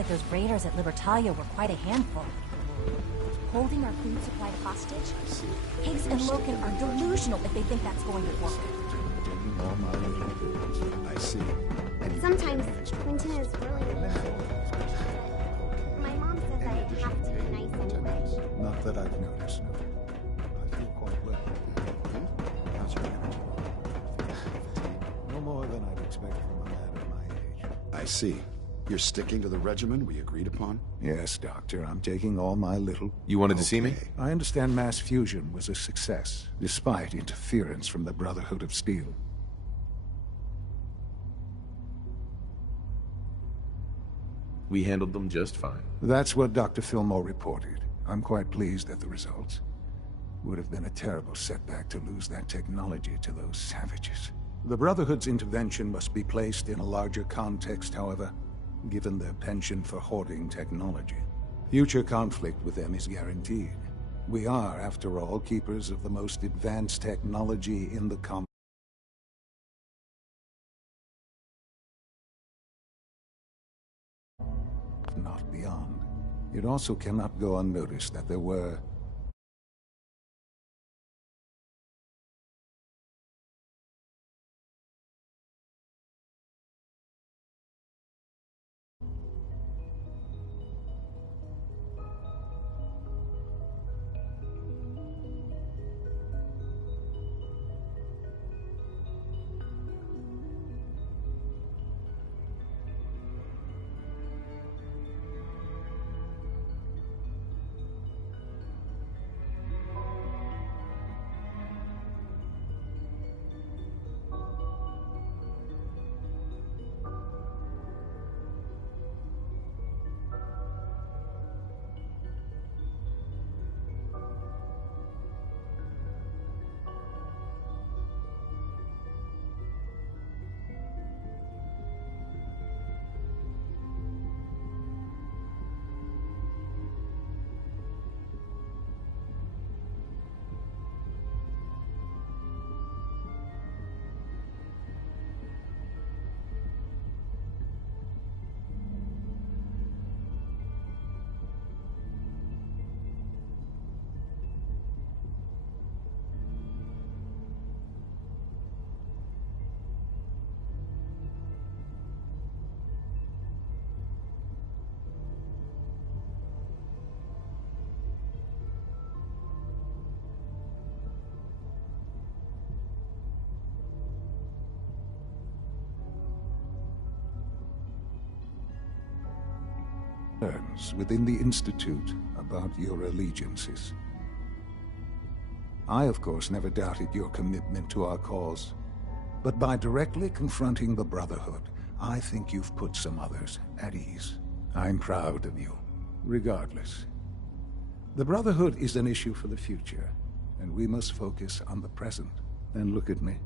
Like those raiders at Libertalia were quite a handful. Holding our food supply hostage? Higgs and Loken are delusional if they think that's going to work. I see. Sometimes Clinton is really mean. My mom says I have to be nice anyway. Not that I've noticed, no. I feel quite well. How's your energy? No more than I'd expect from a lad of my age. I see. You're sticking to the regimen we agreed upon? Yes, Doctor. I'm taking all my little... You wanted to see me? I understand mass fusion was a success, despite interference from the Brotherhood of Steel. We handled them just fine. That's what Dr. Fillmore reported. I'm quite pleased at the results. Would have been a terrible setback to lose that technology to those savages. The Brotherhood's intervention must be placed in a larger context, however, given their penchant for hoarding technology. Future conflict with them is guaranteed. We are, after all, keepers of the most advanced technology in the not beyond. It also cannot go unnoticed that there were discussions within the Institute about your allegiances. I, of course, never doubted your commitment to our cause. But by directly confronting the Brotherhood, I think you've put some others at ease. I'm proud of you, regardless. The Brotherhood is an issue for the future, and we must focus on the present. And look at me,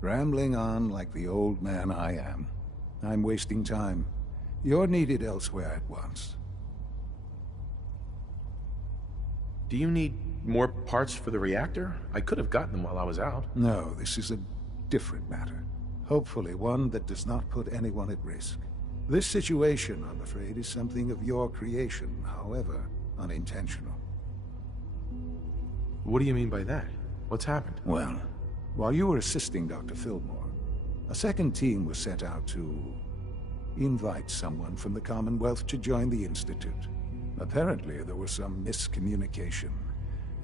rambling on like the old man I am. I'm wasting time. You're needed elsewhere at once. Do you need more parts for the reactor? I could have gotten them while I was out. No, this is a different matter. Hopefully one that does not put anyone at risk. This situation, I'm afraid, is something of your creation, however unintentional. What do you mean by that? What's happened? Well, while you were assisting Dr. Fillmore, a second team was sent out to invite someone from the Commonwealth to join the Institute. Apparently, there was some miscommunication,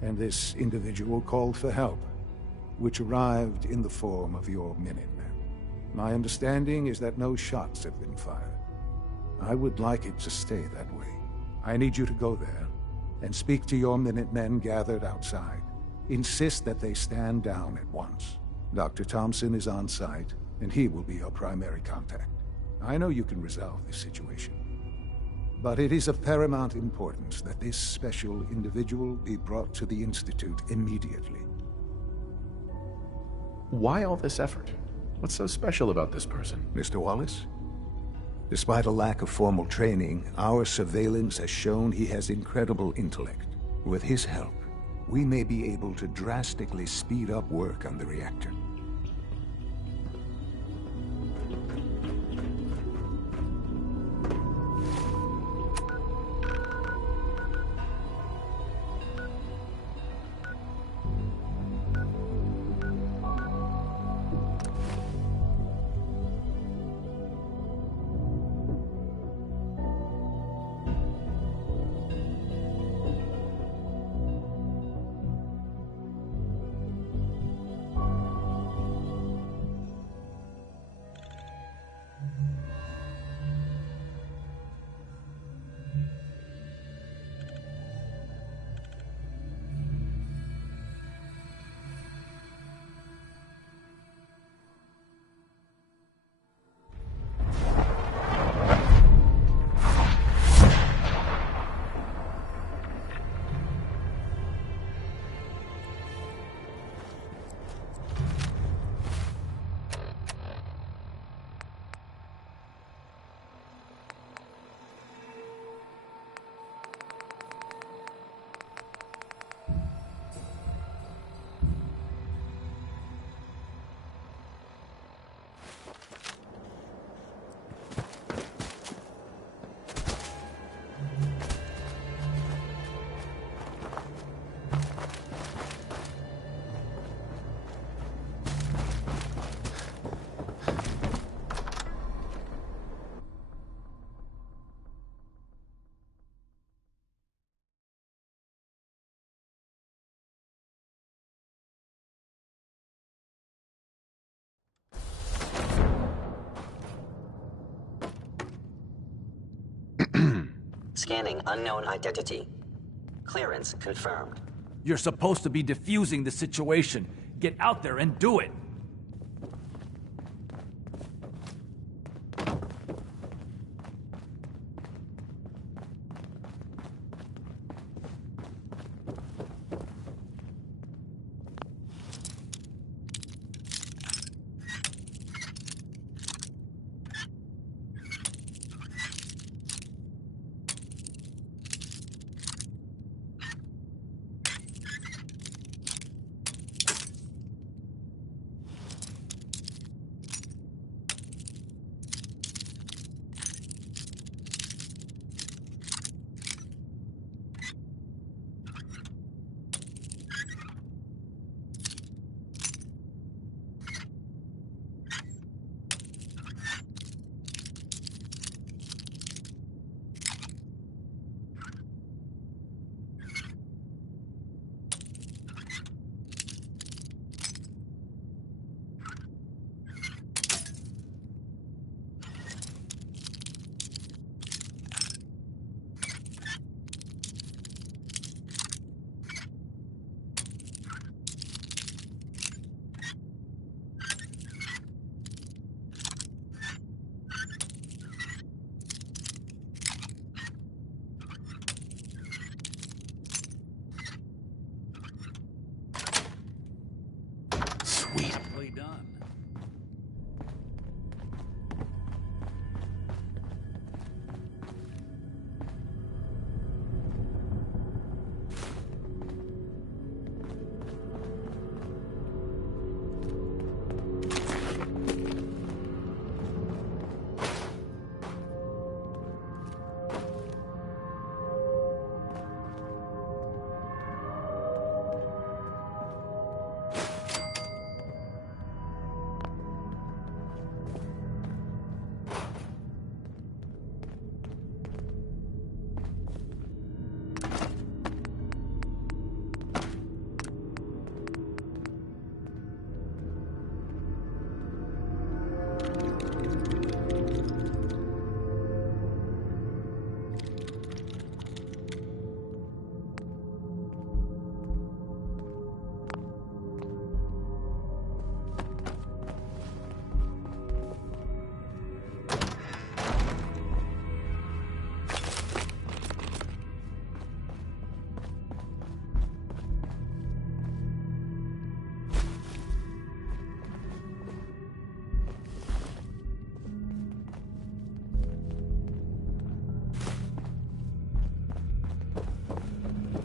and this individual called for help, which arrived in the form of your Minutemen. My understanding is that no shots have been fired. I would like it to stay that way. I need you to go there and speak to your Minutemen gathered outside. Insist that they stand down at once. Dr. Thompson is on site, and he will be your primary contact. I know you can resolve this situation, but it is of paramount importance that this special individual be brought to the Institute immediately. Why all this effort? What's so special about this person? Mr. Wallace? Despite a lack of formal training, our surveillance has shown he has incredible intellect. With his help, we may be able to drastically speed up work on the reactor. Scanning unknown identity. Clearance confirmed. You're supposed to be defusing the situation. Get out there and do it!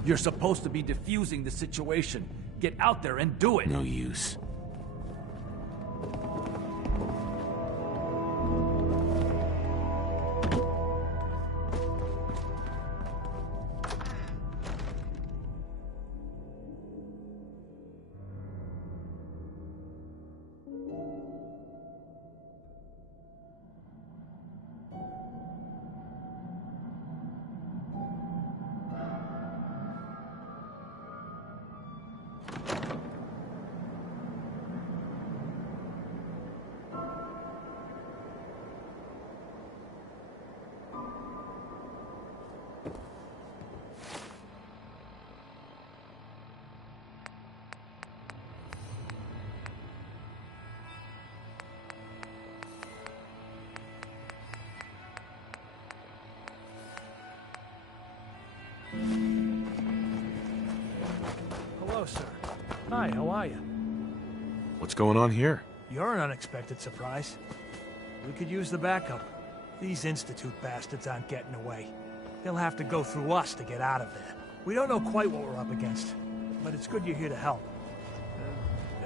You're supposed to be diffusing the situation. Get out there and do it! No use. Hello, sir. Hi, how are you? What's going on here? You're an unexpected surprise. We could use the backup. These Institute bastards aren't getting away. They'll have to go through us to get out of there. We don't know quite what we're up against, but it's good you're here to help.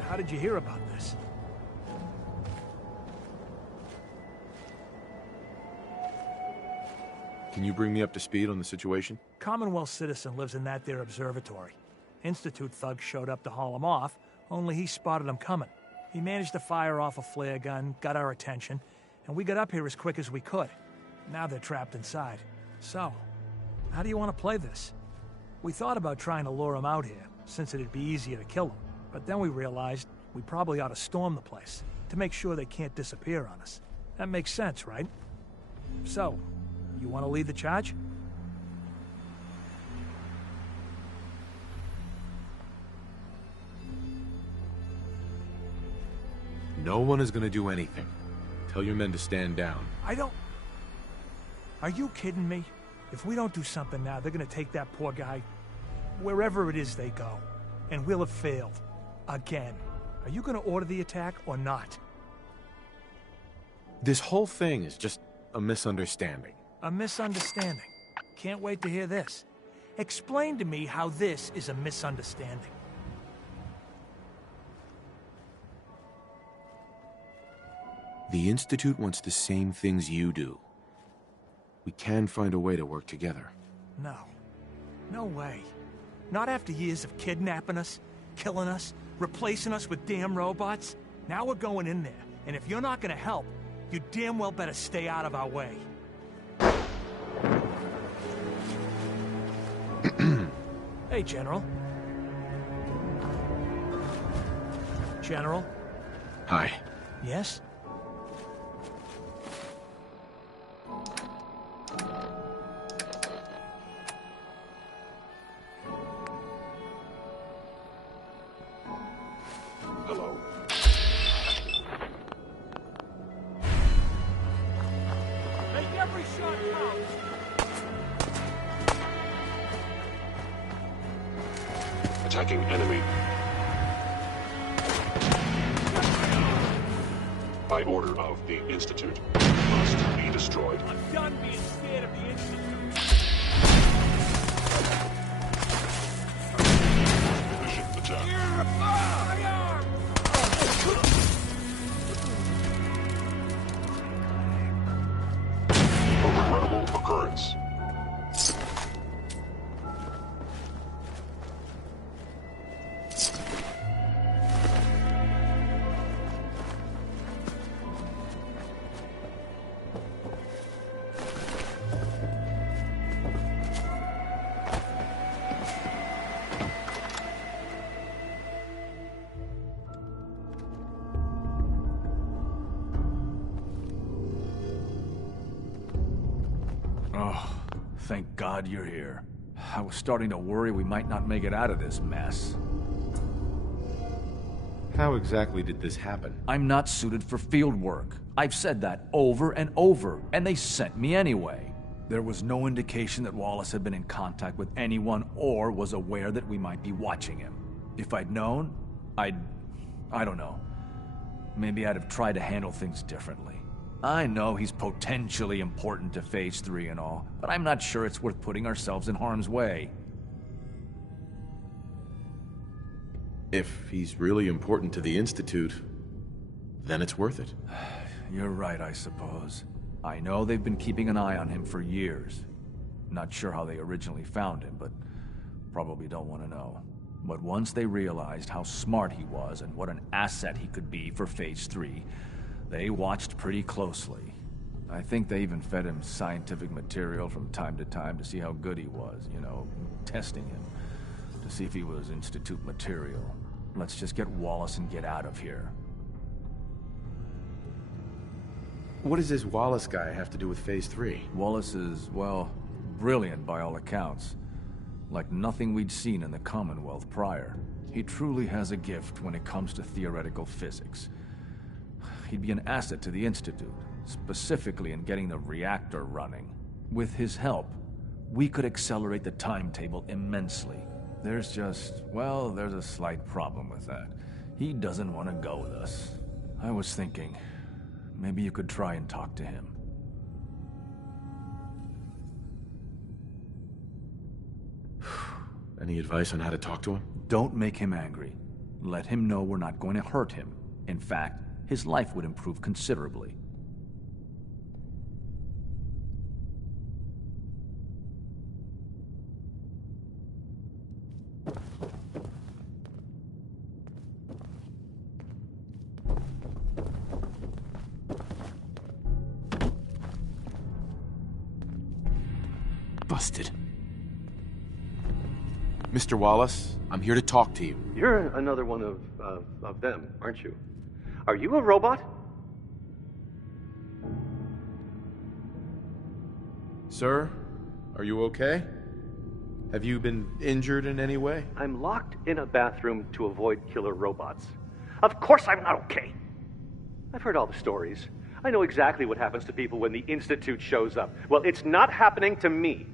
How did you hear about this? Can you bring me up to speed on the situation? Commonwealth citizen lives in that there observatory. Institute thugs showed up to haul him off, only he spotted them coming. He managed to fire off a flare gun, got our attention, and we got up here as quick as we could. Now they're trapped inside. So, how do you want to play this? We thought about trying to lure him out here, since it'd be easier to kill him. But then we realized we probably ought to storm the place, to make sure they can't disappear on us. That makes sense, right? So, you want to lead the charge? No one is gonna do anything. Tell your men to stand down. Are you kidding me? If we don't do something now, they're gonna take that poor guy wherever it is they go. And we'll have failed. Again. Are you gonna order the attack or not? This whole thing is just a misunderstanding. A misunderstanding. Can't wait to hear this. Explain to me how this is a misunderstanding. The Institute wants the same things you do. We can find a way to work together. No. No way. Not after years of kidnapping us, killing us, replacing us with damn robots. Now we're going in there, and if you're not gonna help, you damn well better stay out of our way. Hey, General. General? Hi. Yes? Hello. Make every shot count! Attacking enemy. By order of the Institute. Must be destroyed. I'm done being scared of the Institute. Division attack. A regrettable occurrence. Oh, thank God you're here. I was starting to worry we might not make it out of this mess. How exactly did this happen? I'm not suited for field work. I've said that over and over, and they sent me anyway. There was no indication that Wallace had been in contact with anyone or was aware that we might be watching him. If I'd known, I don't know. Maybe I'd have tried to handle things differently. I know he's potentially important to Phase 3 and all, but I'm not sure it's worth putting ourselves in harm's way. If he's really important to the Institute, then it's worth it. You're right, I suppose. I know they've been keeping an eye on him for years. Not sure how they originally found him, but probably don't want to know. But once they realized how smart he was and what an asset he could be for Phase 3, they watched pretty closely. I think they even fed him scientific material from time to time to see how good he was, you know, testing him, to see if he was Institute material. Let's just get Wallace and get out of here. What does this Wallace guy have to do with Phase 3? Wallace is, well, brilliant by all accounts. Like nothing we'd seen in the Commonwealth prior. He truly has a gift when it comes to theoretical physics. He'd be an asset to the Institute, specifically in getting the reactor running. With his help, we could accelerate the timetable immensely. There's just, well, there's a slight problem with that. He doesn't want to go with us. I was thinking, maybe you could try and talk to him. Any advice on how to talk to him? Don't make him angry. Let him know we're not going to hurt him. In fact, his life would improve considerably. Busted. Mr. Wallace, I'm here to talk to you. You're another one of them, aren't you? Are you a robot? Sir, are you okay? Have you been injured in any way? I'm locked in a bathroom to avoid killer robots. Of course I'm not okay. I've heard all the stories. I know exactly what happens to people when the Institute shows up. Well, it's not happening to me.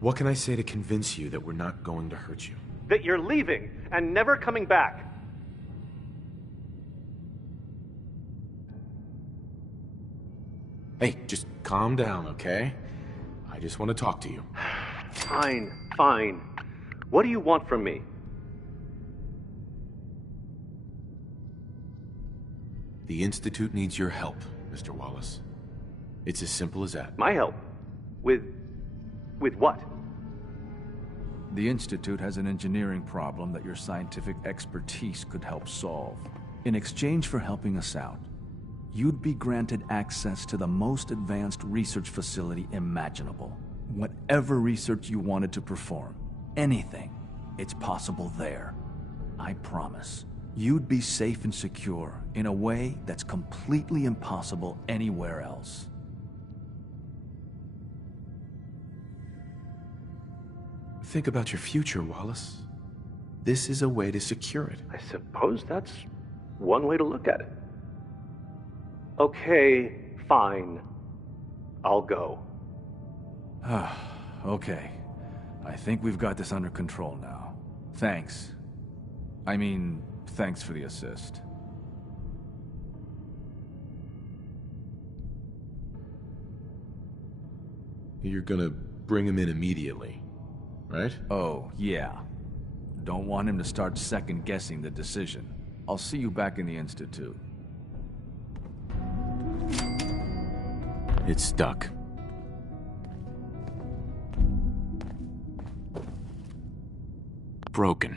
What can I say to convince you that we're not going to hurt you? That you're leaving and never coming back. Hey, just calm down, okay? I just want to talk to you. Fine, fine. What do you want from me? The Institute needs your help, Mr. Wallace. It's as simple as that. My help? With what? The Institute has an engineering problem that your scientific expertise could help solve. In exchange for helping us out, you'd be granted access to the most advanced research facility imaginable. Whatever research you wanted to perform, anything, it's possible there. I promise. You'd be safe and secure in a way that's completely impossible anywhere else. Think about your future, Wallace. This is a way to secure it. I suppose that's one way to look at it. Okay, fine. I'll go. Okay. I think we've got this under control now. Thanks. I mean, thanks for the assist. You're gonna bring him in immediately, right? Oh, yeah. Don't want him to start second-guessing the decision. I'll see you back in the Institute. It's stuck. Broken.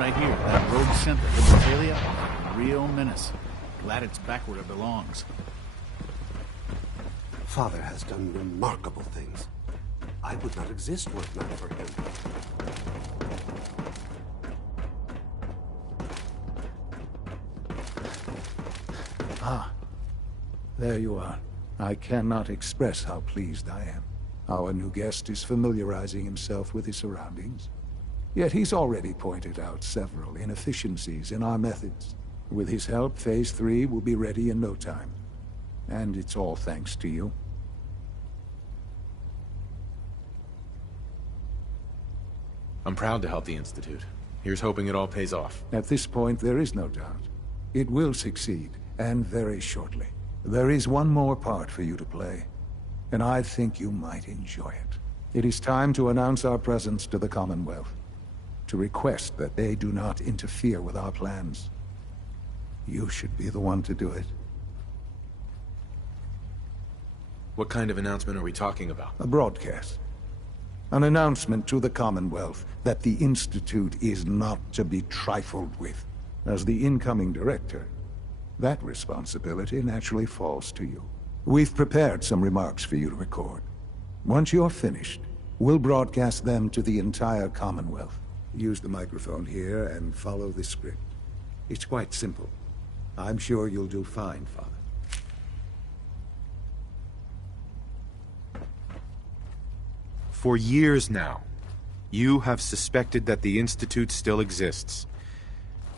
what I hear. That rogue center, Libertalia, a real menace. Glad it's back where it belongs. Father has done remarkable things. I would not exist were it not for him. Ah, there you are. I cannot express how pleased I am. Our new guest is familiarizing himself with his surroundings. Yet he's already pointed out several inefficiencies in our methods. With his help, Phase 3 will be ready in no time. And it's all thanks to you. I'm proud to help the Institute. Here's hoping it all pays off. At this point, there is no doubt. It will succeed, and very shortly. There is one more part for you to play, and I think you might enjoy it. It is time to announce our presence to the Commonwealth, to request that they do not interfere with our plans. You should be the one to do it. What kind of announcement are we talking about? A broadcast. An announcement to the Commonwealth that the Institute is not to be trifled with. As the incoming director, that responsibility naturally falls to you. We've prepared some remarks for you to record. Once you're finished, we'll broadcast them to the entire Commonwealth. Use the microphone here and follow the script. It's quite simple. I'm sure you'll do fine, Father. For years now, you have suspected that the Institute still exists.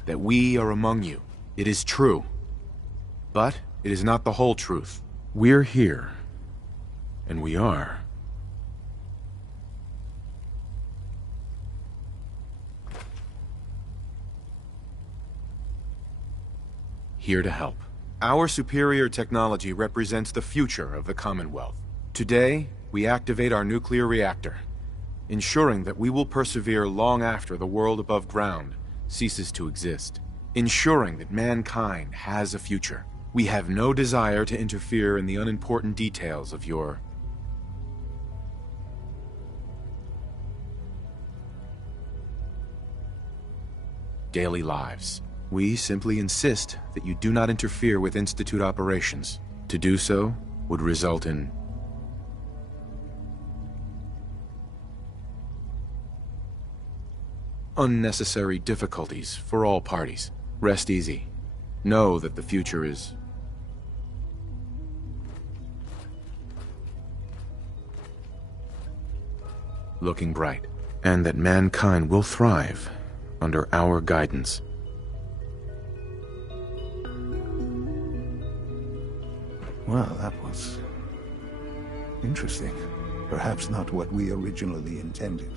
That we are among you. It is true. But it is not the whole truth. We're here. And we are. Here to help. Our superior technology represents the future of the Commonwealth. Today, we activate our nuclear reactor, ensuring that we will persevere long after the world above ground ceases to exist, ensuring that mankind has a future. We have no desire to interfere in the unimportant details of your daily lives. We simply insist that you do not interfere with Institute operations. To do so would result in unnecessary difficulties for all parties. Rest easy. Know that the future is looking bright, and that mankind will thrive under our guidance. Well, that was interesting. Perhaps not what we originally intended,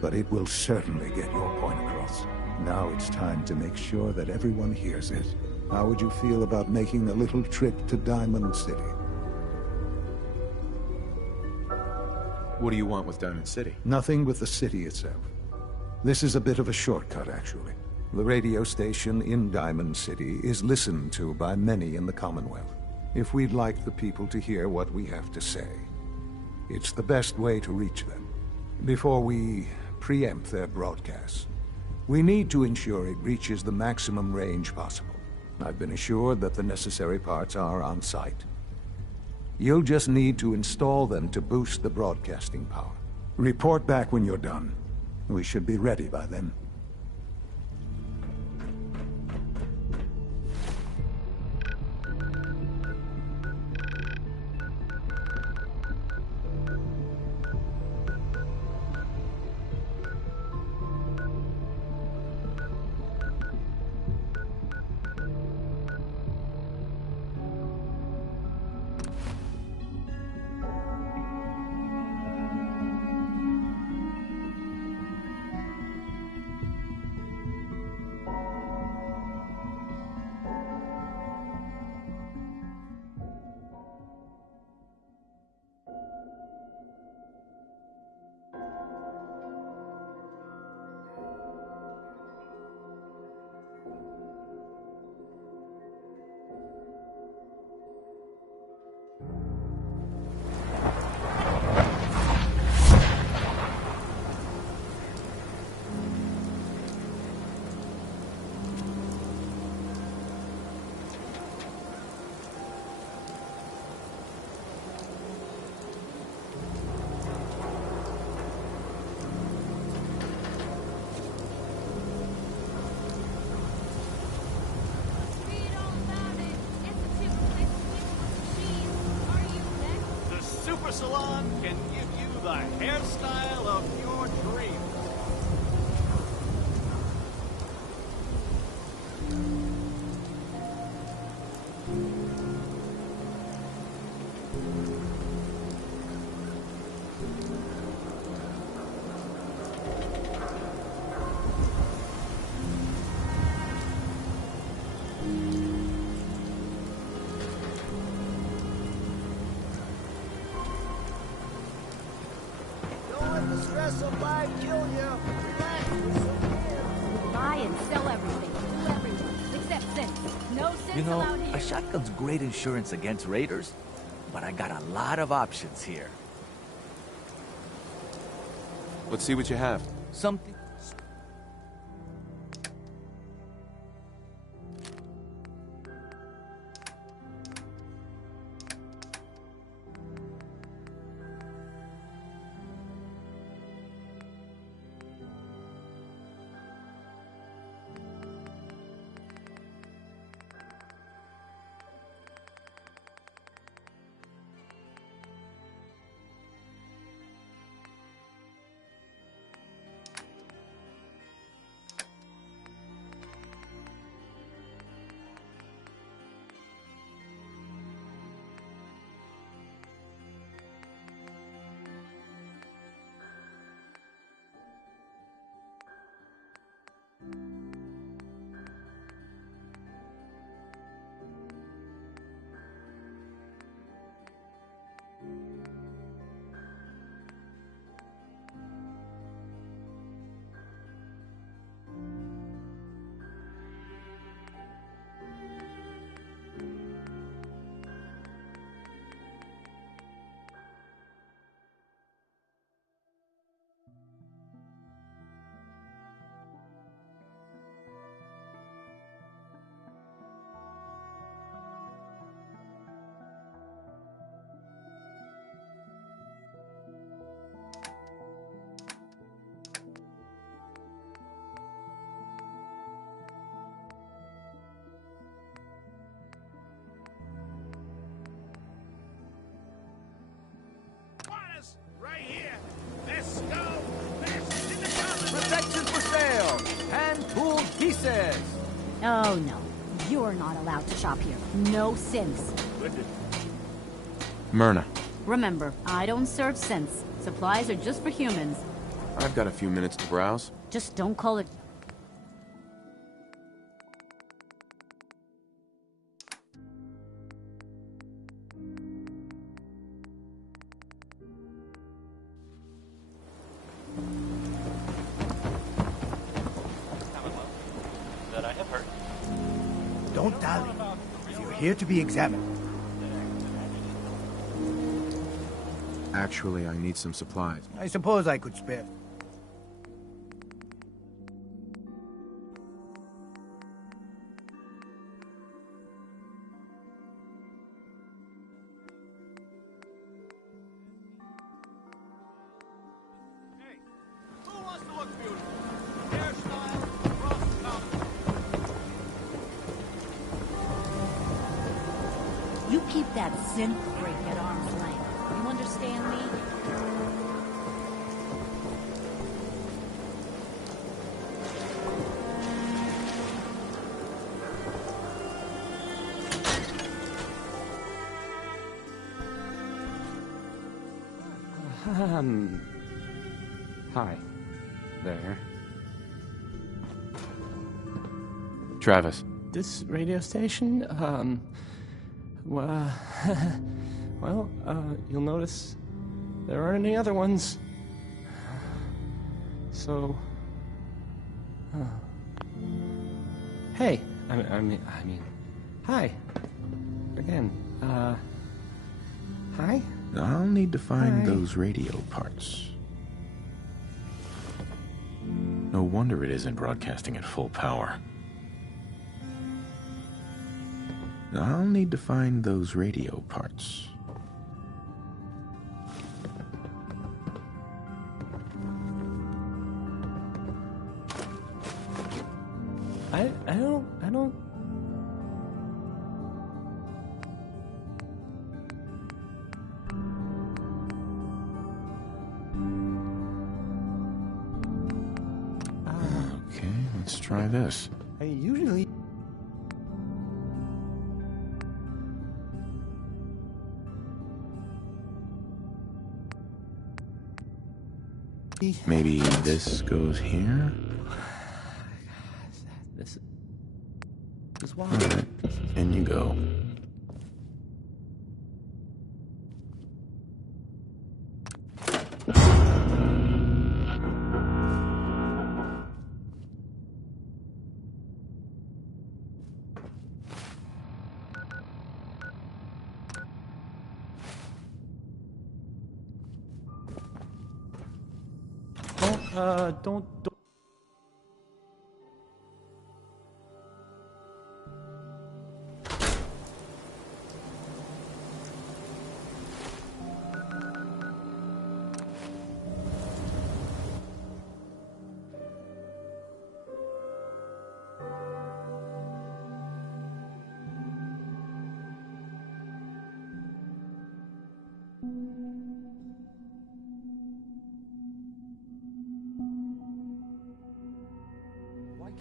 but it will certainly get your point across. Now it's time to make sure that everyone hears it. How would you feel about making a little trip to Diamond City? What do you want with Diamond City? Nothing with the city itself. This is a bit of a shortcut, actually. The radio station in Diamond City is listened to by many in the Commonwealth. If we'd like the people to hear what we have to say, it's the best way to reach them. Before we preempt their broadcasts, we need to ensure it reaches the maximum range possible. I've been assured that the necessary parts are on site. You'll just need to install them to boost the broadcasting power. Report back when you're done. We should be ready by then. salon can give you the hairstyle of your dreams. Stress of life kill you. Relax, we're so here. Buy and sell everything to everyone, except Sins. No Sins You know, allowed here. a shotgun's great insurance against raiders, but I got a lot of options here. Let's see what you have. Something... Right here. Let's go. Best in the common. Protection for sale! Hand-pulled pieces! Oh no, you're not allowed to shop here. No Sins. Myrna, Remember, I don't serve Sins. Supplies are just for humans. I've got a few minutes to browse. Just don't call it... That I have heard. Don't dally. You're here to be examined. Actually, I need some supplies. I suppose I could spare. Hey, who wants to look beautiful? Hairstyle across the counter. You keep that synth freak at arm's length. You understand me? Hi. There. Travis. This radio station, well, you'll notice there aren't any other ones. So, hey, I mean, hi. Again, hi? I'll need to find Hi. those radio parts. No wonder it isn't broadcasting at full power. I'll need to find those radio parts. I don't... Let's try this. I usually... Maybe this goes here? This is wild. Alright, in you go. Don't...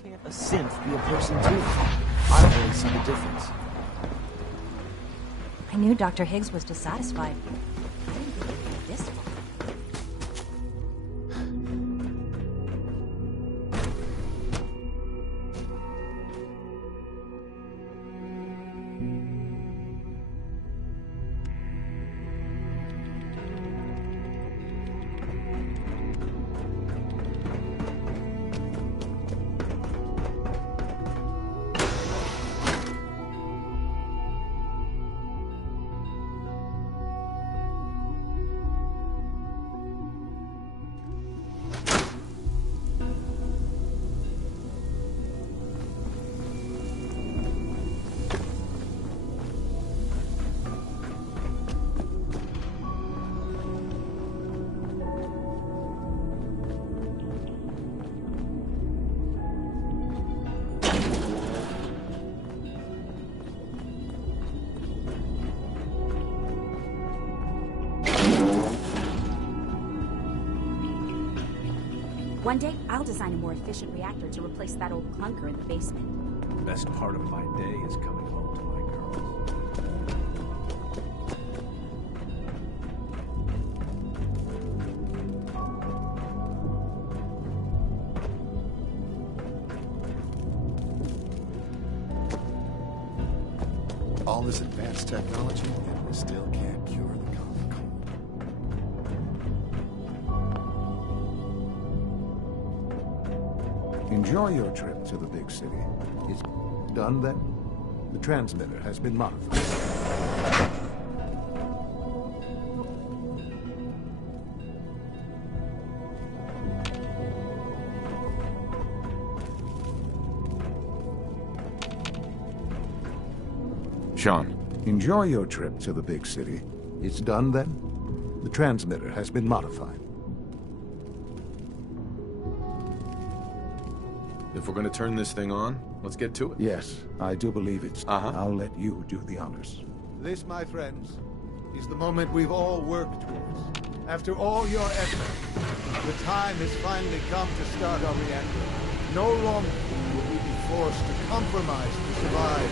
Can't a synth be a person too? I don't really see the difference. I knew Dr. Higgs was dissatisfied. I didn't think it would be this far. One day, I'll design a more efficient reactor to replace that old clunker in the basement. The best part of my day is coming home to my girls. All this advanced technology, and we still can't cure the common cold. Enjoy your trip to the big city. It's done then? The transmitter has been modified. Sean. Enjoy your trip to the big city. It's done then? The transmitter has been modified. If we're gonna turn this thing on, let's get to it. Yes, I do believe it's... I'll let you do the honors. This, my friends, is the moment we've all worked towards. After all your effort, the time has finally come to start our reactor. No longer will we be forced to compromise to survive.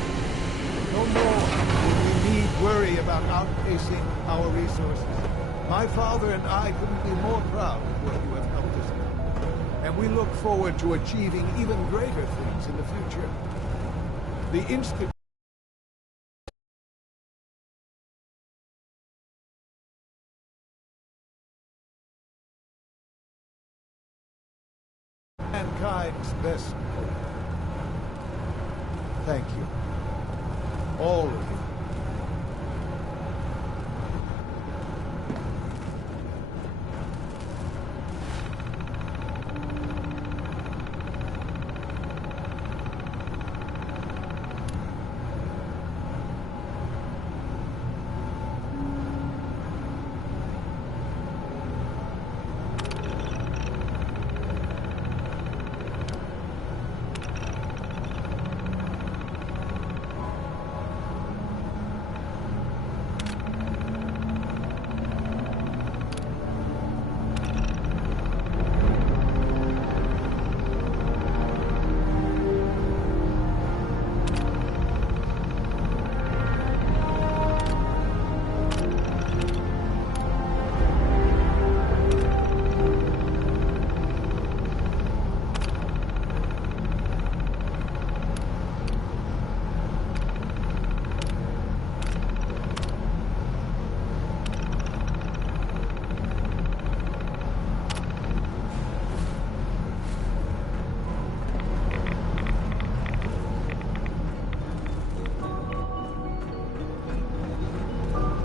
No more will we need worry about outpacing our resources. My father and I couldn't be more proud of what you have helped us with. And we look forward to achieving even greater things in the future. The Institute... mankind's best hope. Thank you. All of you.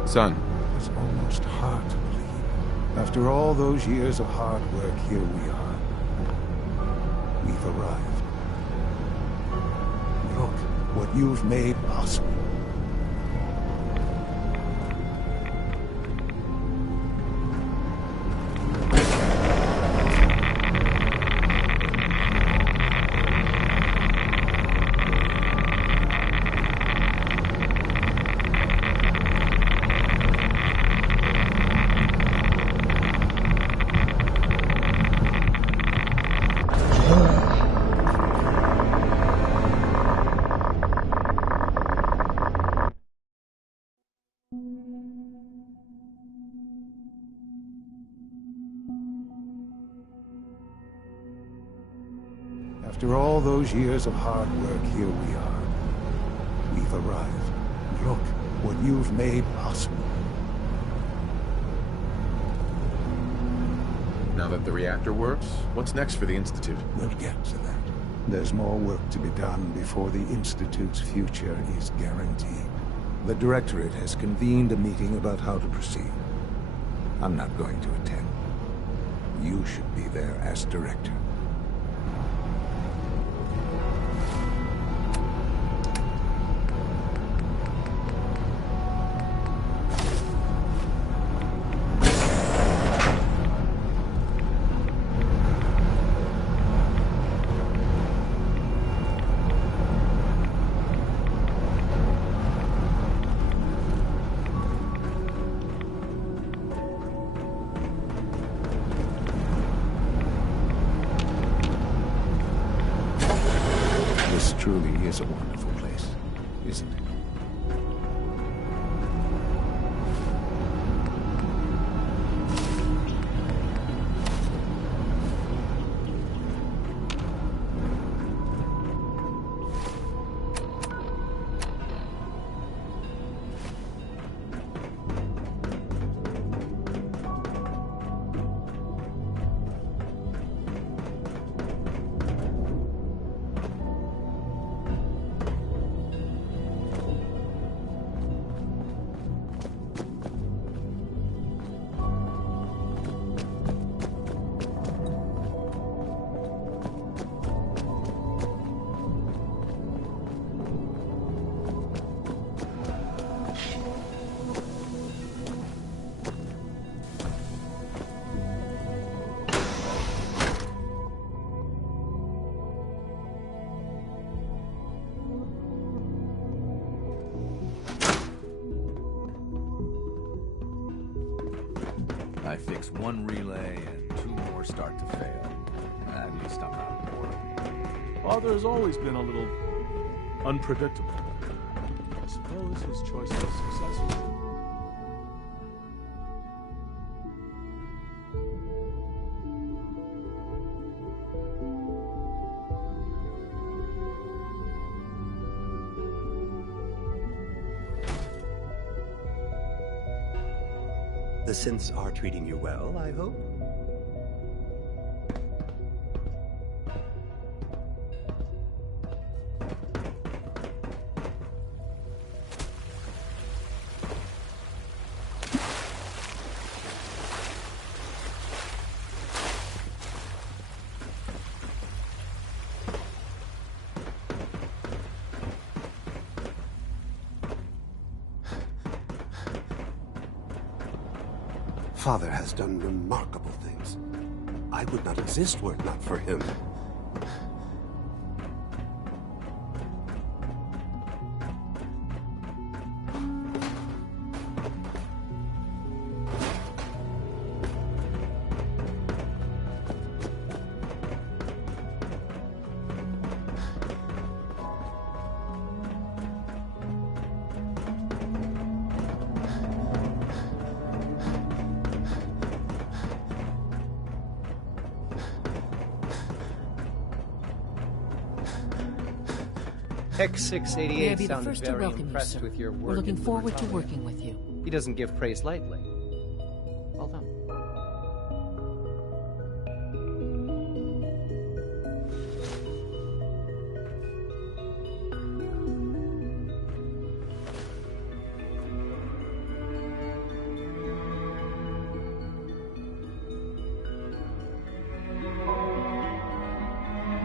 Son. It's almost hard to believe. After all those years of hard work, here we are. We've arrived. Look what you've made possible. After all those years of hard work, here we are. We've arrived. Look what you've made possible. Now that the reactor works, what's next for the Institute? We'll get to that. There's more work to be done before the Institute's future is guaranteed. The Directorate has convened a meeting about how to proceed. I'm not going to attend. You should be there as Director. This truly is a wonderful place, isn't it? I fix one relay and two more start to fail. At least I'm not bored. Father has always been a little unpredictable. I suppose his choice of successor. The synths are treating you well, I hope? Father has done remarkable things. I would not exist were it not for him. X688 sounds very impressed with your work. We're looking forward to working with you. He doesn't give praise lightly. Well done.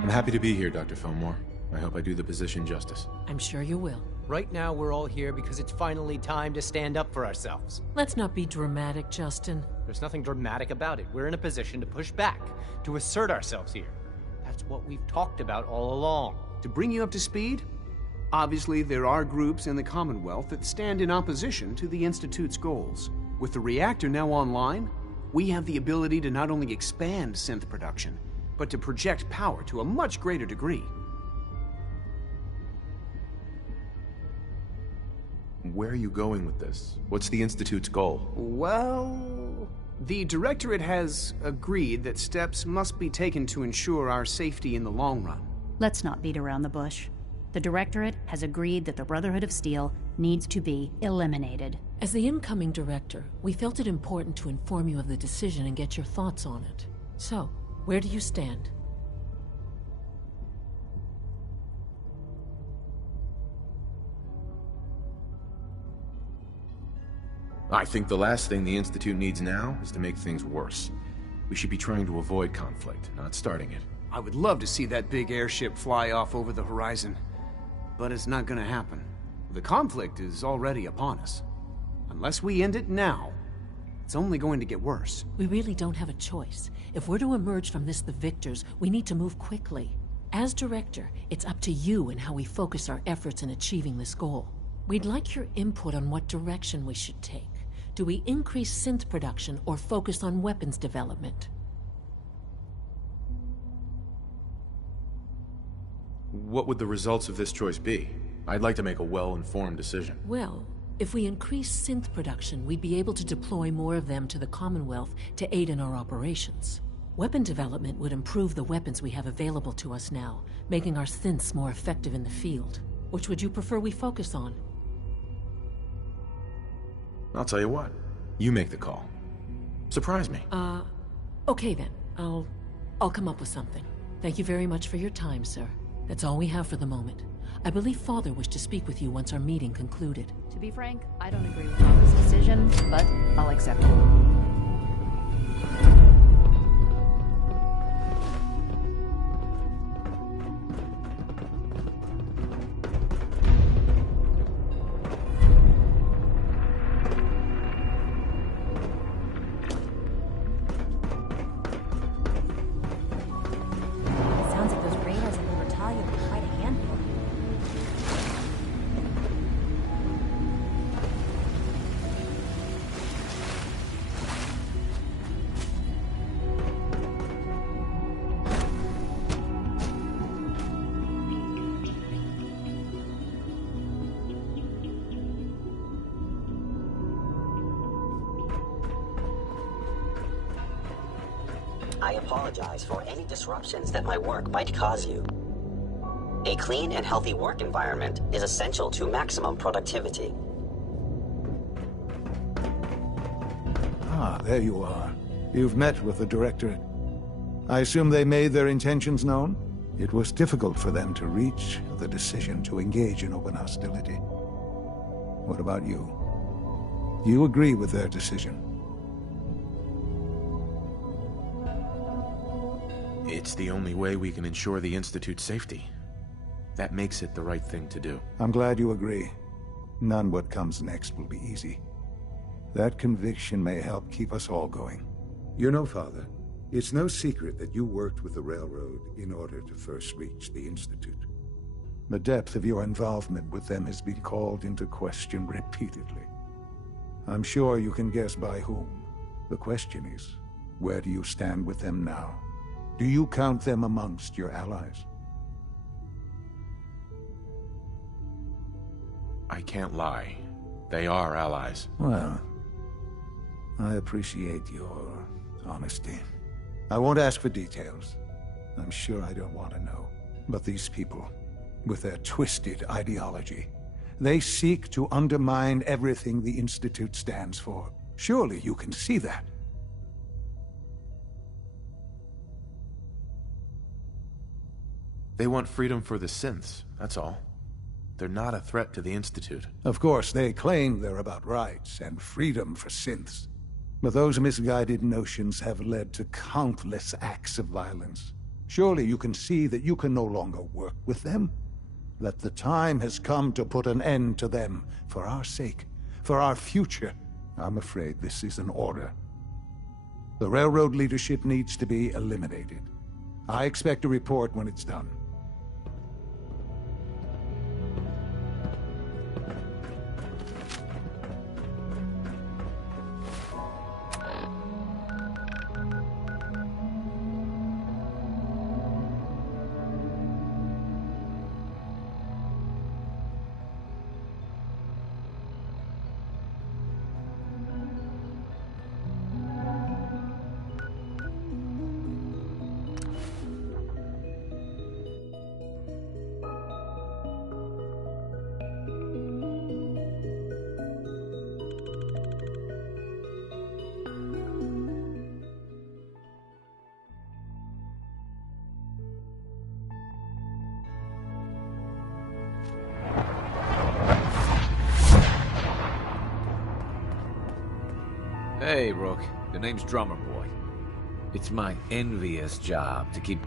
I'm happy to be here, Dr. Fillmore. I hope I do the position justice. I'm sure you will. Right now, we're all here because it's finally time to stand up for ourselves. Let's not be dramatic, Justin. There's nothing dramatic about it. We're in a position to push back, to assert ourselves here. That's what we've talked about all along. To bring you up to speed, obviously there are groups in the Commonwealth that stand in opposition to the Institute's goals. With the reactor now online, we have the ability to not only expand synth production, but to project power to a much greater degree. Where are you going with this? What's the Institute's goal? Well, the Directorate has agreed that steps must be taken to ensure our safety in the long run. Let's not beat around the bush. The Directorate has agreed that the Brotherhood of Steel needs to be eliminated. As the incoming director, we felt it important to inform you of the decision and get your thoughts on it. So, where do you stand? I think the last thing the Institute needs now is to make things worse. We should be trying to avoid conflict, not starting it. I would love to see that big airship fly off over the horizon, but it's not gonna happen. The conflict is already upon us. Unless we end it now, it's only going to get worse. We really don't have a choice. If we're to emerge from this the victors, we need to move quickly. As director, it's up to you and how we focus our efforts in achieving this goal. We'd like your input on what direction we should take. Do we increase synth production or focus on weapons development? What would the results of this choice be? I'd like to make a well-informed decision. Well, if we increase synth production, we'd be able to deploy more of them to the Commonwealth to aid in our operations. Weapon development would improve the weapons we have available to us now, making our synths more effective in the field. Which would you prefer we focus on? I'll tell you what. You make the call. Surprise me. Okay then. I'll come up with something. Thank you very much for your time, sir. That's all we have for the moment. I believe Father wished to speak with you once our meeting concluded. To be frank, I don't agree with Father's decision, but I'll accept it. I apologize for any disruptions that my work might cause you. A clean and healthy work environment is essential to maximum productivity. Ah, there you are. You've met with the Directorate. I assume they made their intentions known? It was difficult for them to reach the decision to engage in open hostility. What about you? You agree with their decision? It's the only way we can ensure the Institute's safety. That makes it the right thing to do. I'm glad you agree. None what comes next will be easy. That conviction may help keep us all going. You know, Father, it's no secret that you worked with the Railroad in order to first reach the Institute. The depth of your involvement with them has been called into question repeatedly. I'm sure you can guess by whom. The question is, where do you stand with them now? Do you count them amongst your allies? I can't lie. They are allies. Well, I appreciate your honesty. I won't ask for details. I'm sure I don't want to know. But these people, with their twisted ideology, they seek to undermine everything the Institute stands for. Surely you can see that. They want freedom for the synths, that's all. They're not a threat to the Institute. Of course, they claim they're about rights and freedom for synths. But those misguided notions have led to countless acts of violence. Surely you can see that you can no longer work with them? That the time has come to put an end to them, for our sake, for our future. I'm afraid this is an order. The railroad leadership needs to be eliminated. I expect a report when it's done. Hey, Rook. The name's Drummer Boy. It's my envious job to keep...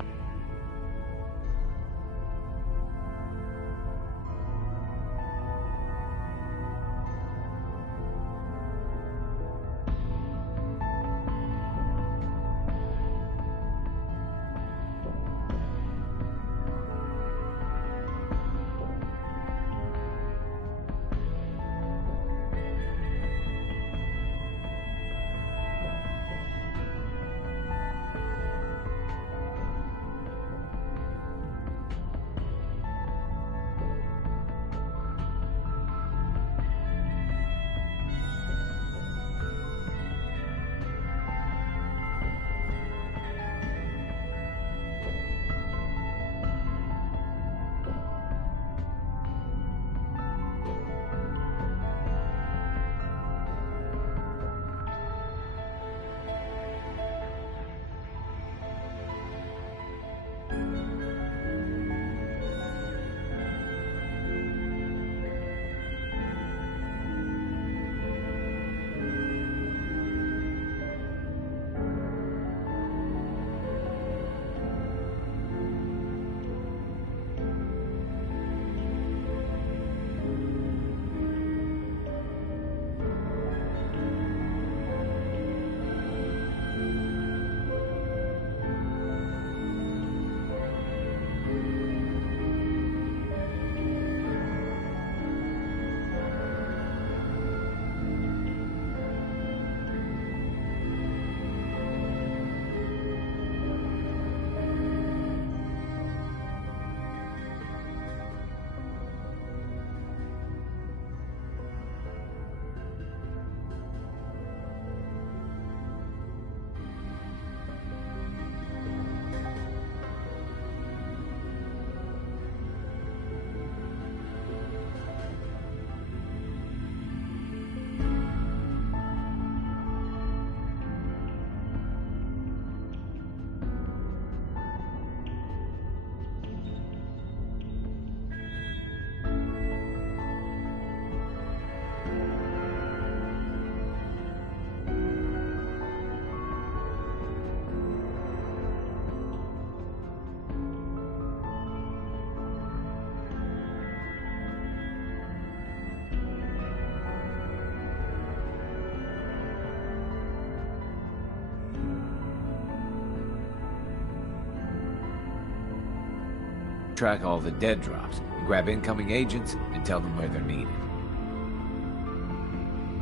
track all the dead drops, and grab incoming agents and tell them where they're needed.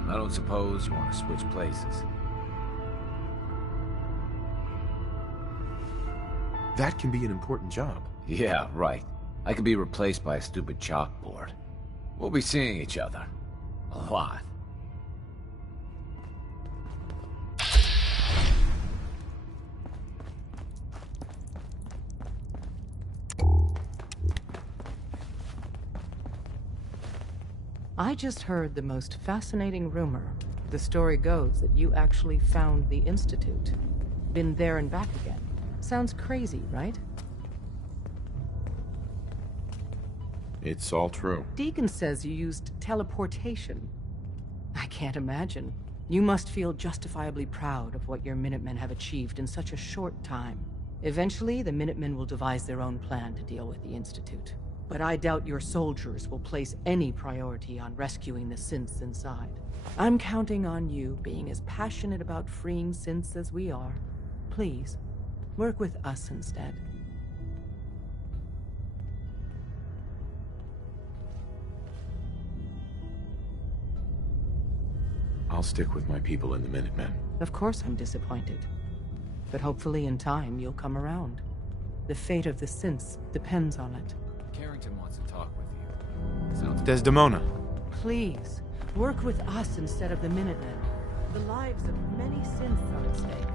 I don't suppose you want to switch places. That can be an important job. Yeah, right. I could be replaced by a stupid chalkboard. We'll be seeing each other. A lot. I just heard the most fascinating rumor. The story goes that you actually found the Institute. Been there and back again. Sounds crazy, right? It's all true. Deacon says you used teleportation. I can't imagine. You must feel justifiably proud of what your Minutemen have achieved in such a short time. Eventually, the Minutemen will devise their own plan to deal with the Institute. But I doubt your soldiers will place any priority on rescuing the synths inside. I'm counting on you being as passionate about freeing synths as we are. Please, work with us instead. I'll stick with my people in the Minutemen. Of course I'm disappointed. But hopefully in time you'll come around. The fate of the synths depends on it. Carrington wants to talk with you. Sounds Desdemona. Please, work with us instead of the Minutemen. The lives of many synths are at stake.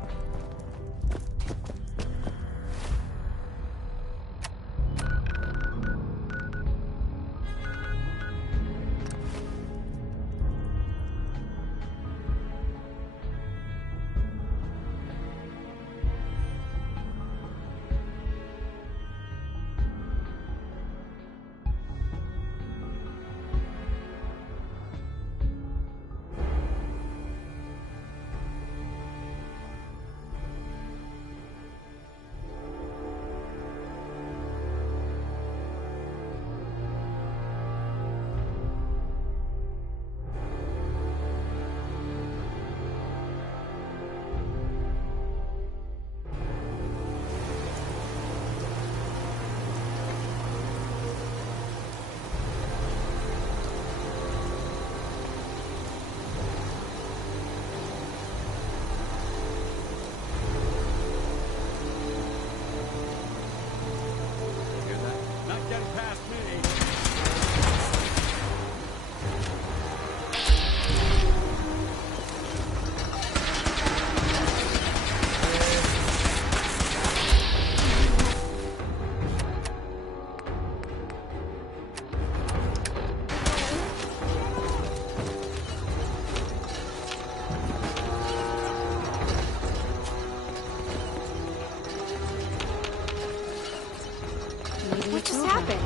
What just happened?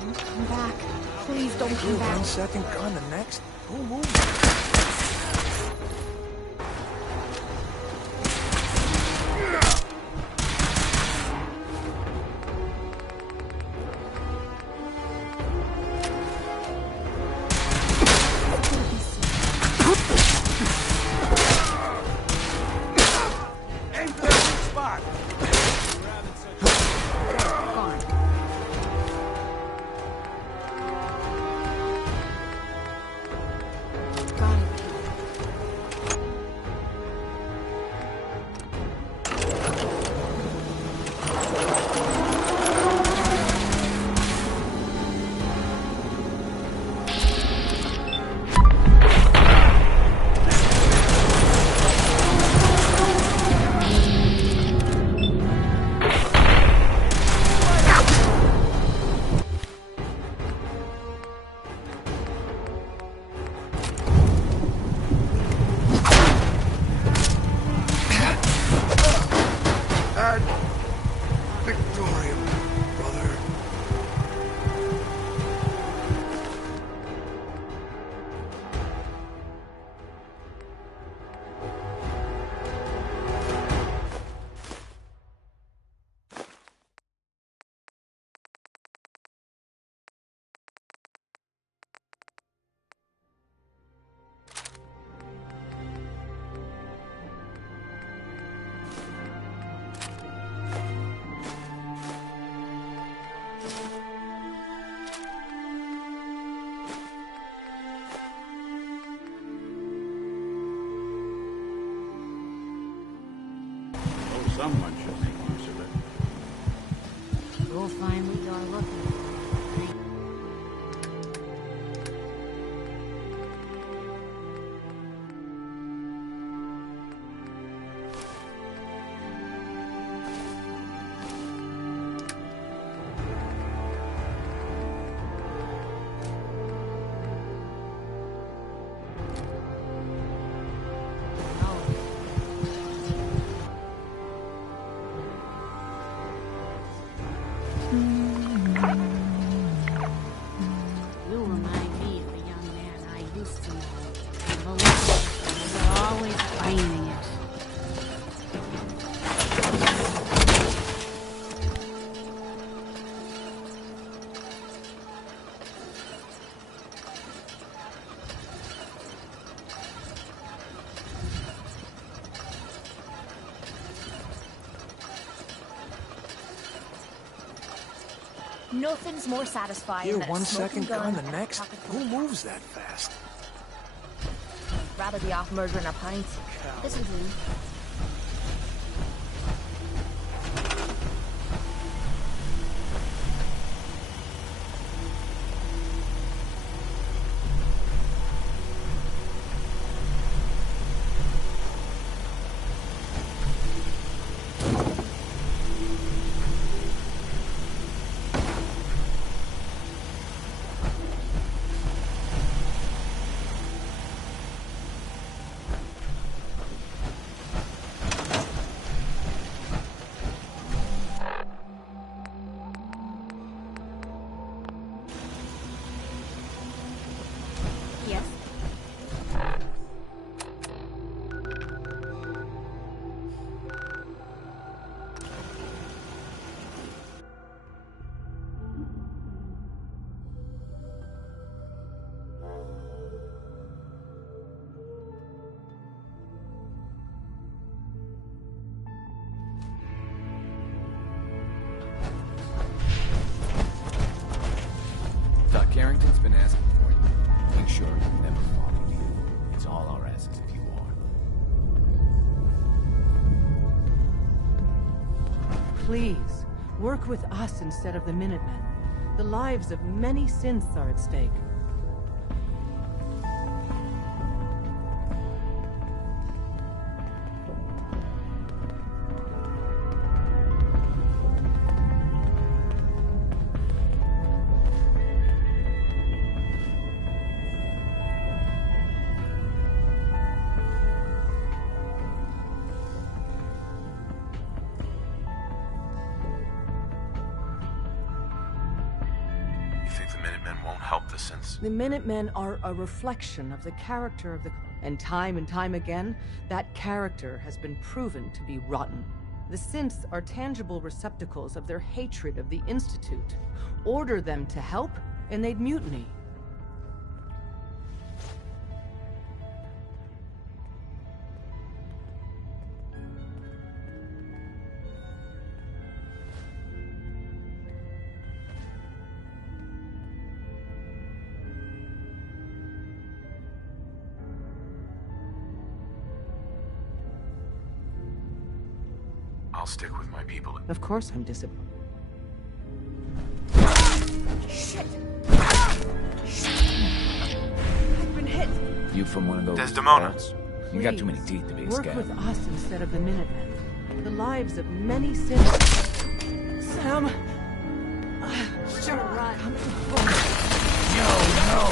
Don't come back. Please don't come back. 1 second, gone the next. Who moved? Someone should make use of it. You'll find we are looking. Nothing's more satisfying Here than one a smoking second, gun gone the next. pocket Who full of moves that fast? I'd rather be off murdering our pints. Listen to me. Carrington's been asking for you. Make sure he never follow you. It's all our asks if you are. Please, work with us instead of the Minutemen. The lives of many synths are at stake. The Minutemen are a reflection of the character of the... And time again, that character has been proven to be rotten. The synths are tangible receptacles of their hatred of the Institute. Order them to help, and they'd mutiny. I'll stick with my people. Of course I'm disappointed. Shit! I've been hit! You from one of those... Desdemona! You got too many teeth to be a Work scab. with us instead of the Minutemen. The lives of many synths... Sam! Should have run. No!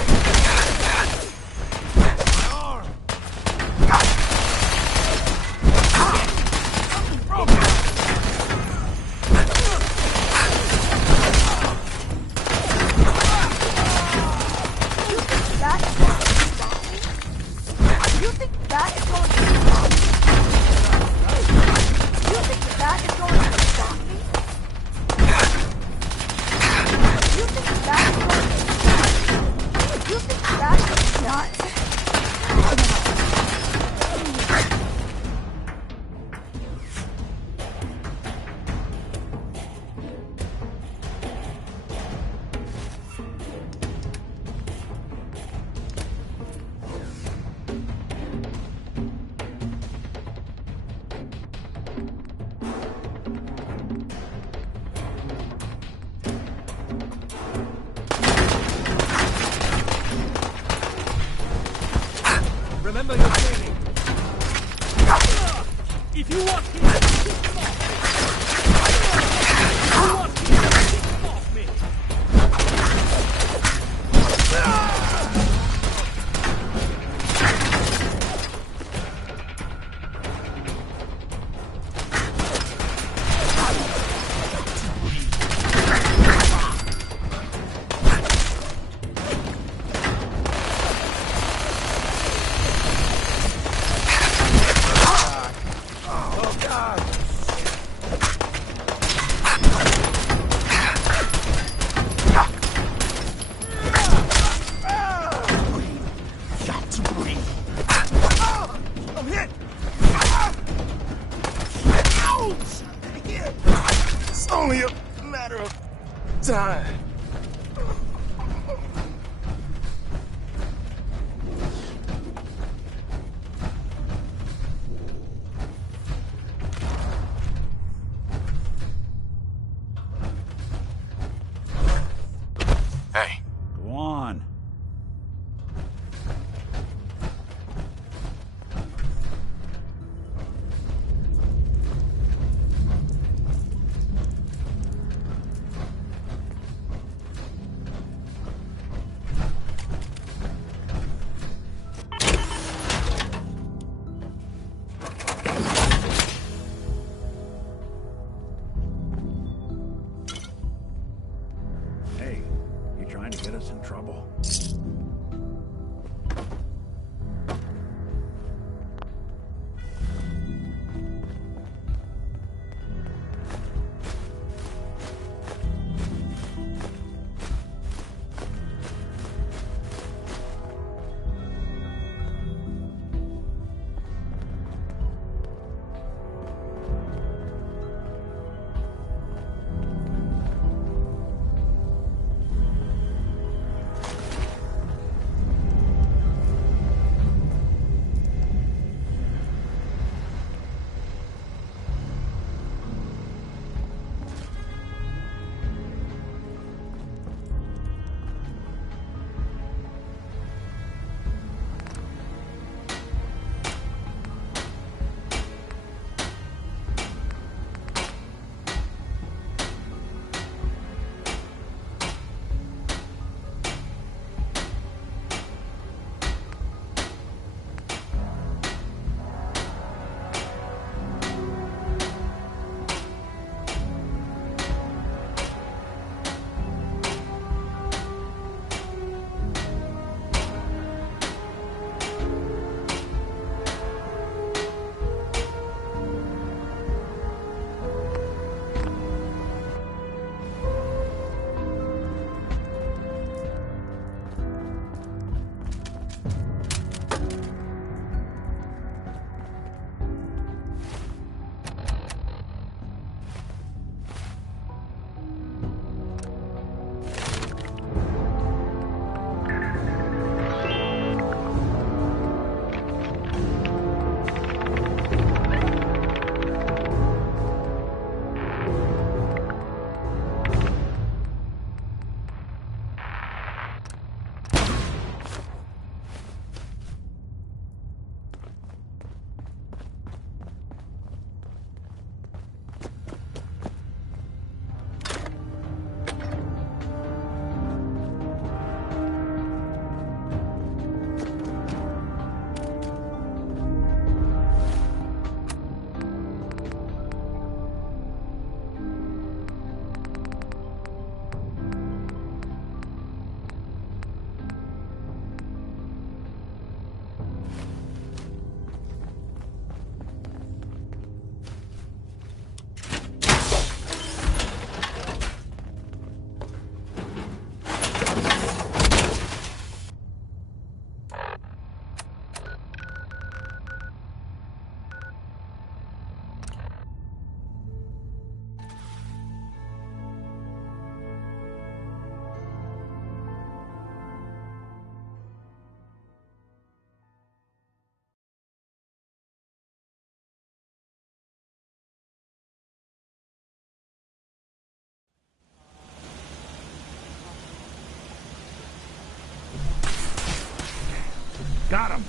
Remember your training. If you want him, keep him off me. If you want him, keep him off me. time. Hey. Go on. Hey, you trying to get us in trouble? Got him!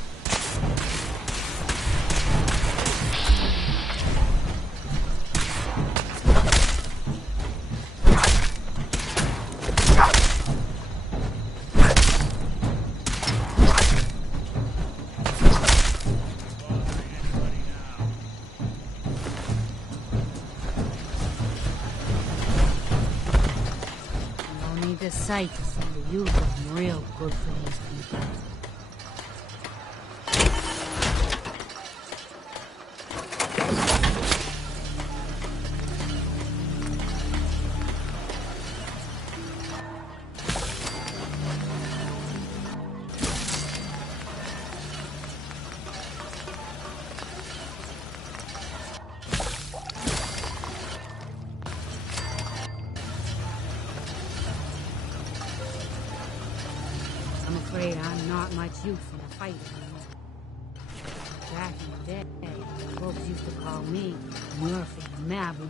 No need a sight to see that you've done real good for these people. afraid I'm not much use in a fight anymore. Back in the day, folks used to call me Murphy Mabu.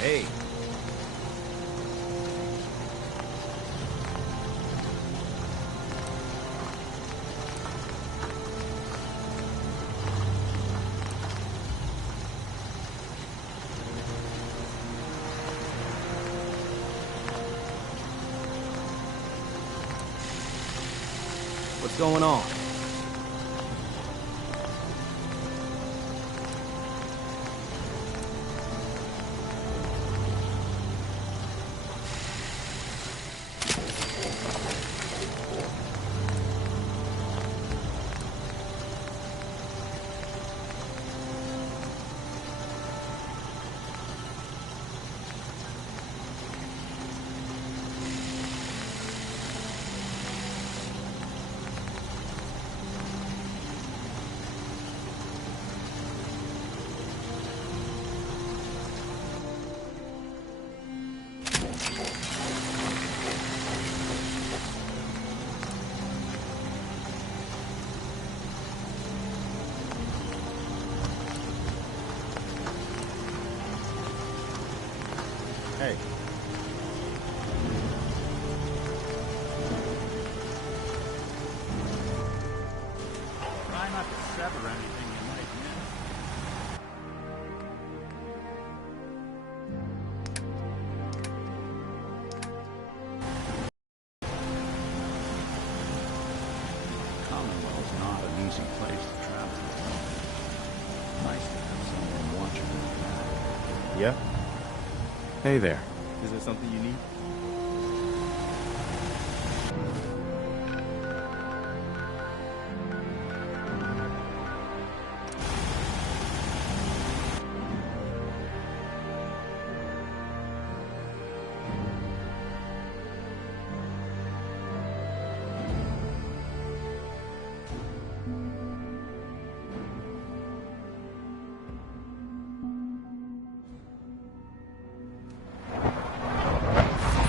Hey. What's going on? Hey. Try not to sever anything you might miss. Commonwealth's not an easy place to travel. Nice to have someone watching you. Yeah? Hey there. Is there something you need?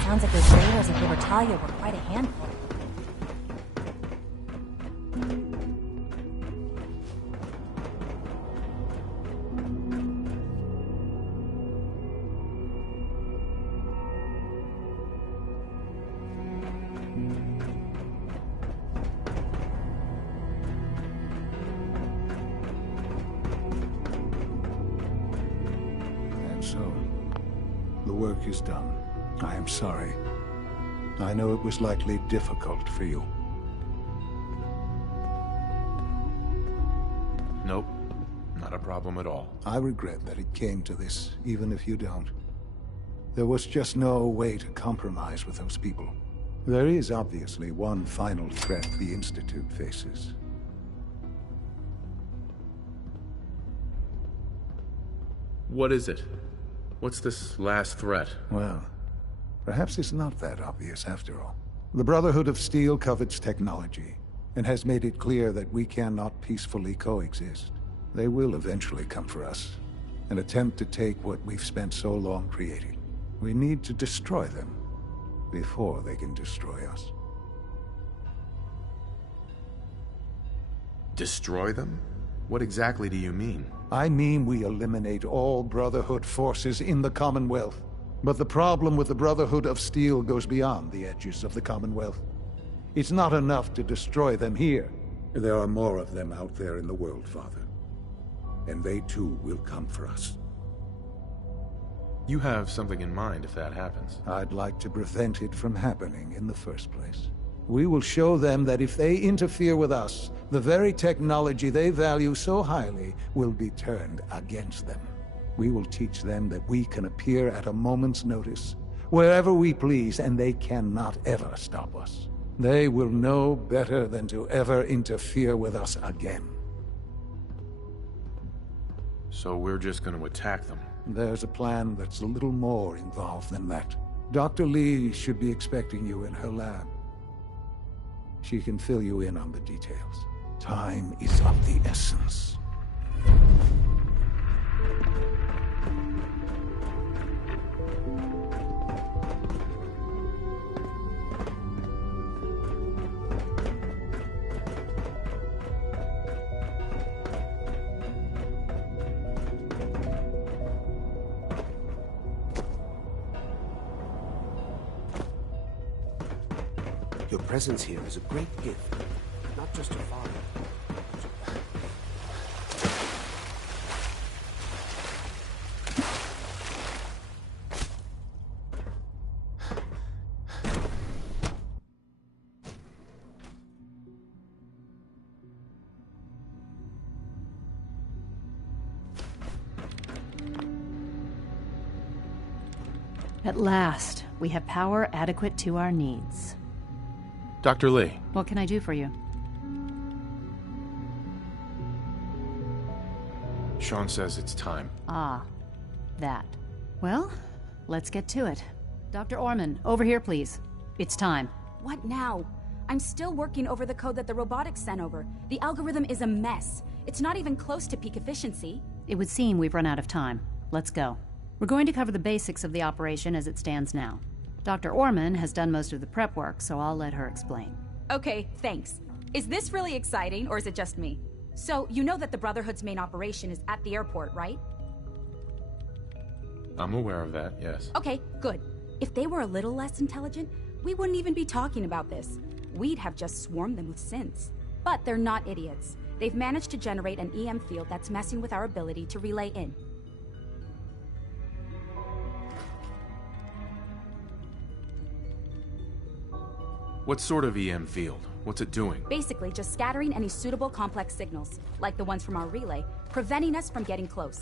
Sounds like those raiders of Libertalia were quite a handful. And so, the work is done. I am sorry. I know it was likely difficult for you. Nope. Not a problem at all. I regret that it came to this, even if you don't. There was just no way to compromise with those people. There is obviously one final threat the Institute faces. What is it? What's this last threat? Well, perhaps it's not that obvious after all. The Brotherhood of Steel covets technology, and has made it clear that we cannot peacefully coexist. They will eventually come for us, and attempt to take what we've spent so long creating. We need to destroy them, before they can destroy us. Destroy them? What exactly do you mean? I mean we eliminate all Brotherhood forces in the Commonwealth. But the problem with the Brotherhood of Steel goes beyond the edges of the Commonwealth. It's not enough to destroy them here. There are more of them out there in the world, Father. And they too will come for us. You have something in mind if that happens. I'd like to prevent it from happening in the first place. We will show them that if they interfere with us, the very technology they value so highly will be turned against them. We will teach them that we can appear at a moment's notice, wherever we please, and they cannot ever stop us. They will know better than to ever interfere with us again. So we're just going to attack them? There's a plan that's a little more involved than that. Dr. Lee should be expecting you in her lab. She can fill you in on the details. Time is of the essence. Your presence here is a great gift, not just to Father. At last, we have power adequate to our needs. Dr. Lee. What can I do for you? Shaun says it's time. Ah, that. Well, let's get to it. Dr. Orman, over here, please. It's time. What now? I'm still working over the code that the robotics sent over. The algorithm is a mess. It's not even close to peak efficiency. It would seem we've run out of time. Let's go. We're going to cover the basics of the operation as it stands now. Dr. Orman has done most of the prep work, so I'll let her explain. Okay, thanks. Is this really exciting, or is it just me? So, you know that the Brotherhood's main operation is at the airport, right? I'm aware of that, yes. Okay, good. If they were a little less intelligent, we wouldn't even be talking about this. We'd have just swarmed them with synths. But they're not idiots. They've managed to generate an EM field that's messing with our ability to relay in. What sort of EM field? What's it doing? Basically, just scattering any suitable complex signals, like the ones from our relay, preventing us from getting close.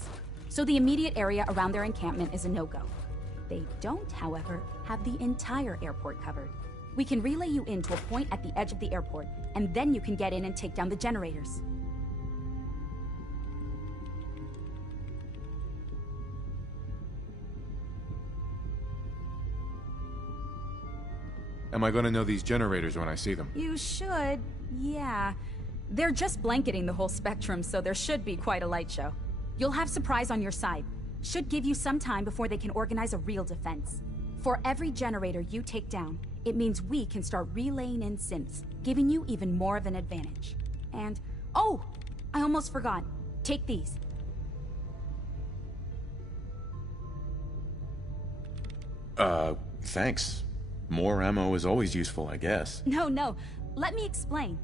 so the immediate area around their encampment is a no-go. They don't, however, have the entire airport covered. We can relay you in to a point at the edge of the airport, and then you can get in and take down the generators. Am I going to know these generators when I see them? You should, yeah. They're just blanketing the whole spectrum, so there should be quite a light show. You'll have surprise on your side. Should give you some time before they can organize a real defense. For every generator you take down, it means we can start relaying in synths, giving you even more of an advantage. And, oh, I almost forgot. Take these. Thanks. More ammo is always useful, I guess. No, let me explain.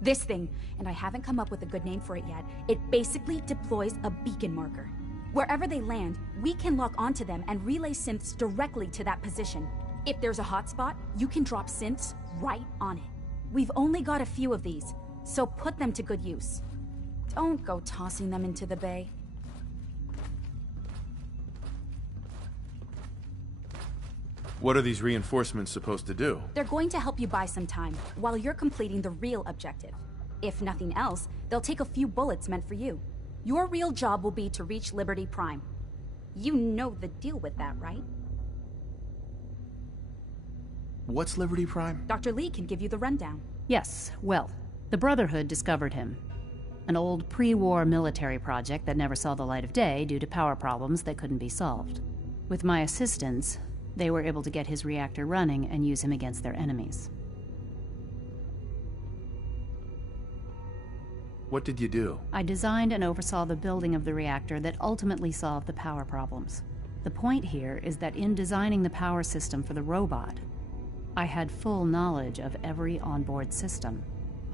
This thing, and I haven't come up with a good name for it yet, it basically deploys a beacon marker. Wherever they land, we can lock onto them and relay synths directly to that position. If there's a hotspot, you can drop synths right on it. We've only got a few of these, so put them to good use. Don't go tossing them into the bay. What are these reinforcements supposed to do? They're going to help you buy some time, while you're completing the real objective. If nothing else, they'll take a few bullets meant for you. Your real job will be to reach Liberty Prime. You know the deal with that, right? What's Liberty Prime? Dr. Lee can give you the rundown. Yes, well, the Brotherhood discovered him. An old pre-war military project that never saw the light of day due to power problems that couldn't be solved. With my assistance, they were able to get his reactor running and use him against their enemies. What did you do? I designed and oversaw the building of the reactor that ultimately solved the power problems. The point here is that in designing the power system for the robot, I had full knowledge of every onboard system.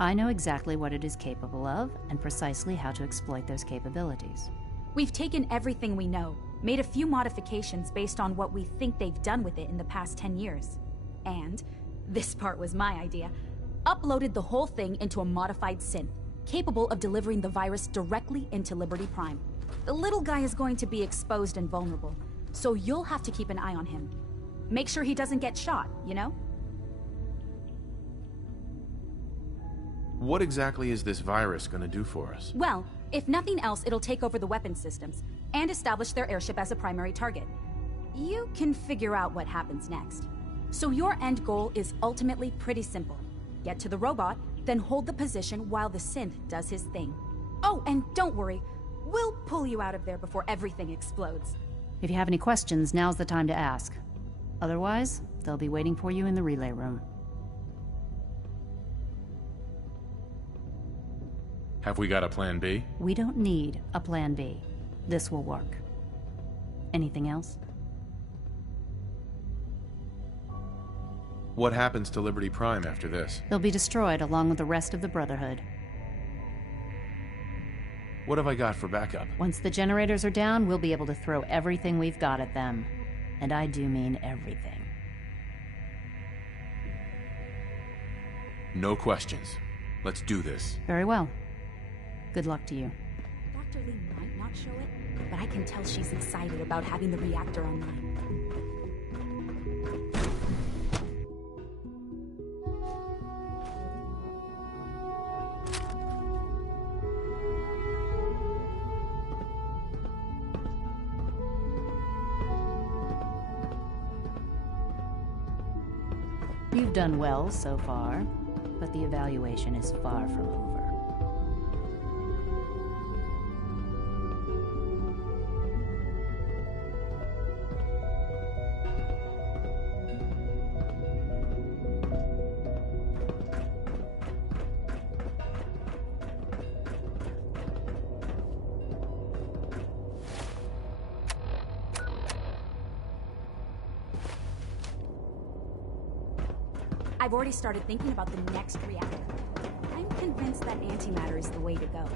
I know exactly what it is capable of and precisely how to exploit those capabilities. We've taken everything we know, made a few modifications based on what we think they've done with it in the past 10 years. And, this part was my idea, uploaded the whole thing into a modified synth, capable of delivering the virus directly into Liberty Prime. The little guy is going to be exposed and vulnerable, so you'll have to keep an eye on him. Make sure he doesn't get shot, you know? What exactly is this virus going to do for us? Well, if nothing else, it'll take over the weapon systems and establish their airship as a primary target. You can figure out what happens next. So your end goal is ultimately pretty simple. Get to the robot, then hold the position while the synth does his thing. Oh, and don't worry, we'll pull you out of there before everything explodes. If you have any questions, now's the time to ask. Otherwise, they'll be waiting for you in the relay room. Have we got a plan B? We don't need a plan B. This will work. Anything else? What happens to Liberty Prime after this? They'll be destroyed along with the rest of the Brotherhood. What have I got for backup? Once the generators are down, we'll be able to throw everything we've got at them. And I do mean everything. No questions. Let's do this. Very well. Good luck to you. Dr. Lee might not show it, but I can tell she's excited about having the reactor online. You've done well so far, but the evaluation is far from over. I've already started thinking about the next reactor. I'm convinced that antimatter is the way to go.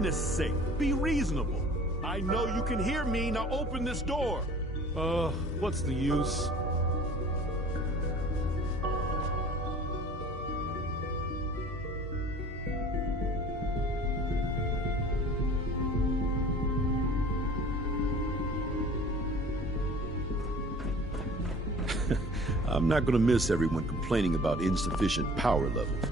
goodness sake, be reasonable. I know you can hear me, now open this door. What's the use? I'm not gonna miss everyone complaining about insufficient power levels.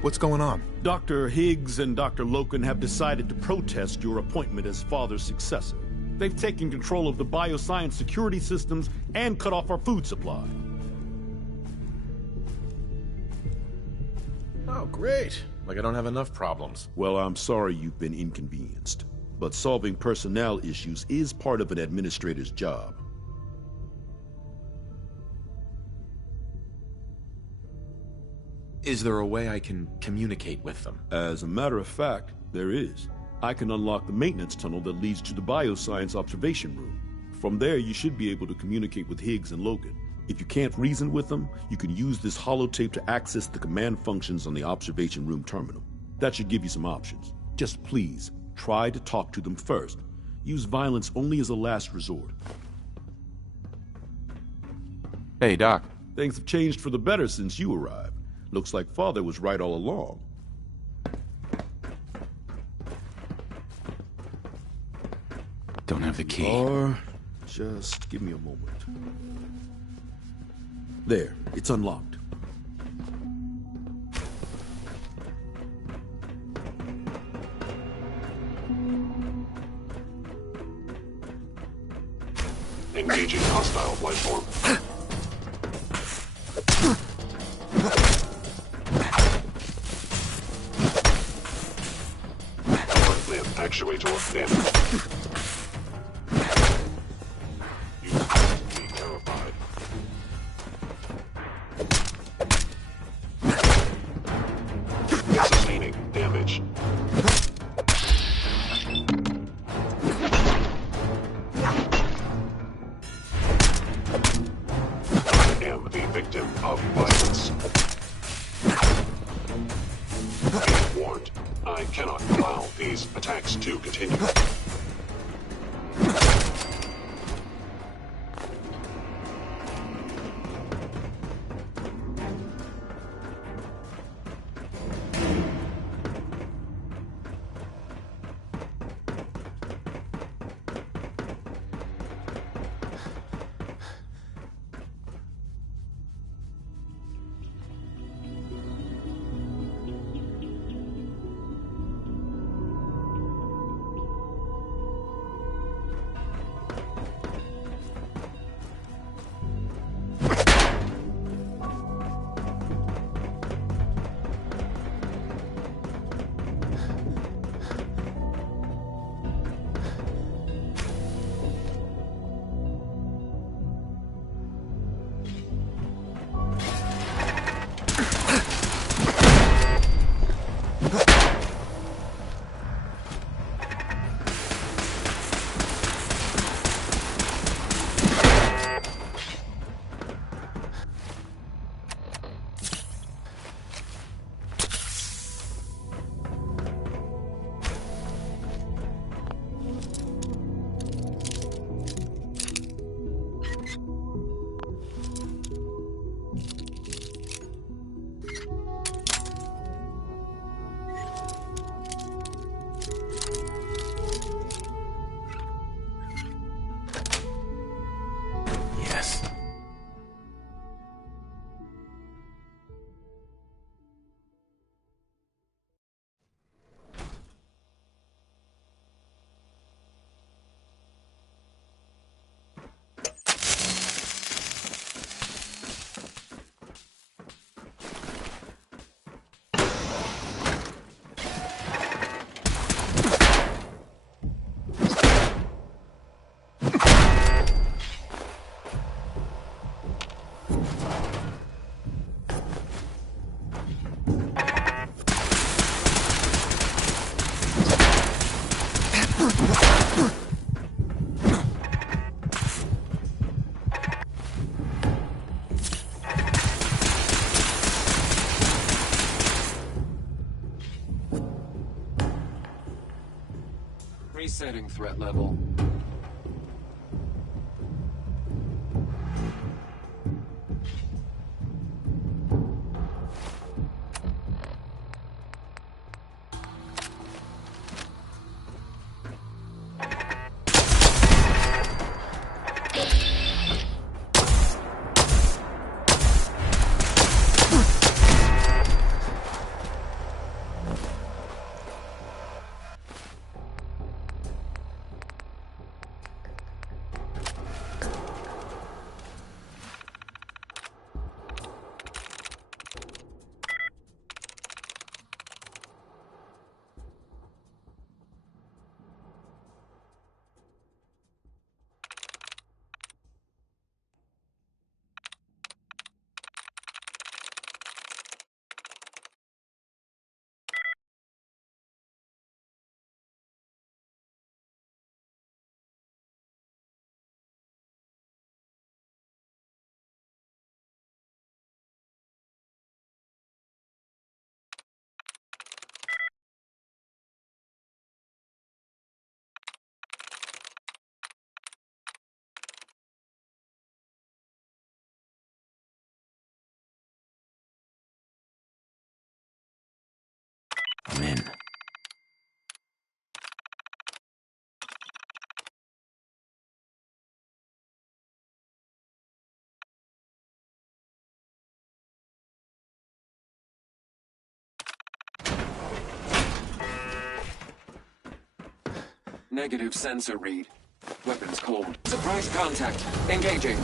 What's going on? Dr. Higgs and Dr. Loken have decided to protest your appointment as father's successor. They've taken control of the bioscience security systems and cut off our food supply. Oh, great. Like I don't have enough problems. Well, I'm sorry you've been inconvenienced, but solving personnel issues is part of an administrator's job. Is there a way I can communicate with them? As a matter of fact, there is. I can unlock the maintenance tunnel that leads to the bioscience observation room. From there, you should be able to communicate with Higgs and Logan. If you can't reason with them, you can use this holotape to access the command functions on the observation room terminal. That should give you some options. Just please, try to talk to them first. Use violence only as a last resort. Hey, Doc. Things have changed for the better since you arrived. Looks like Father was right all along. Don't have the key. Or just give me a moment. There, it's unlocked. Engaging hostile life form. Actuator damage. You must be terrified. Sustaining damage. I am the victim of violence. Be warned. I cannot allow these attacks to continue. Setting threat level. I'm in. Negative sensor read. Weapons cold. Surprise contact. Engaging.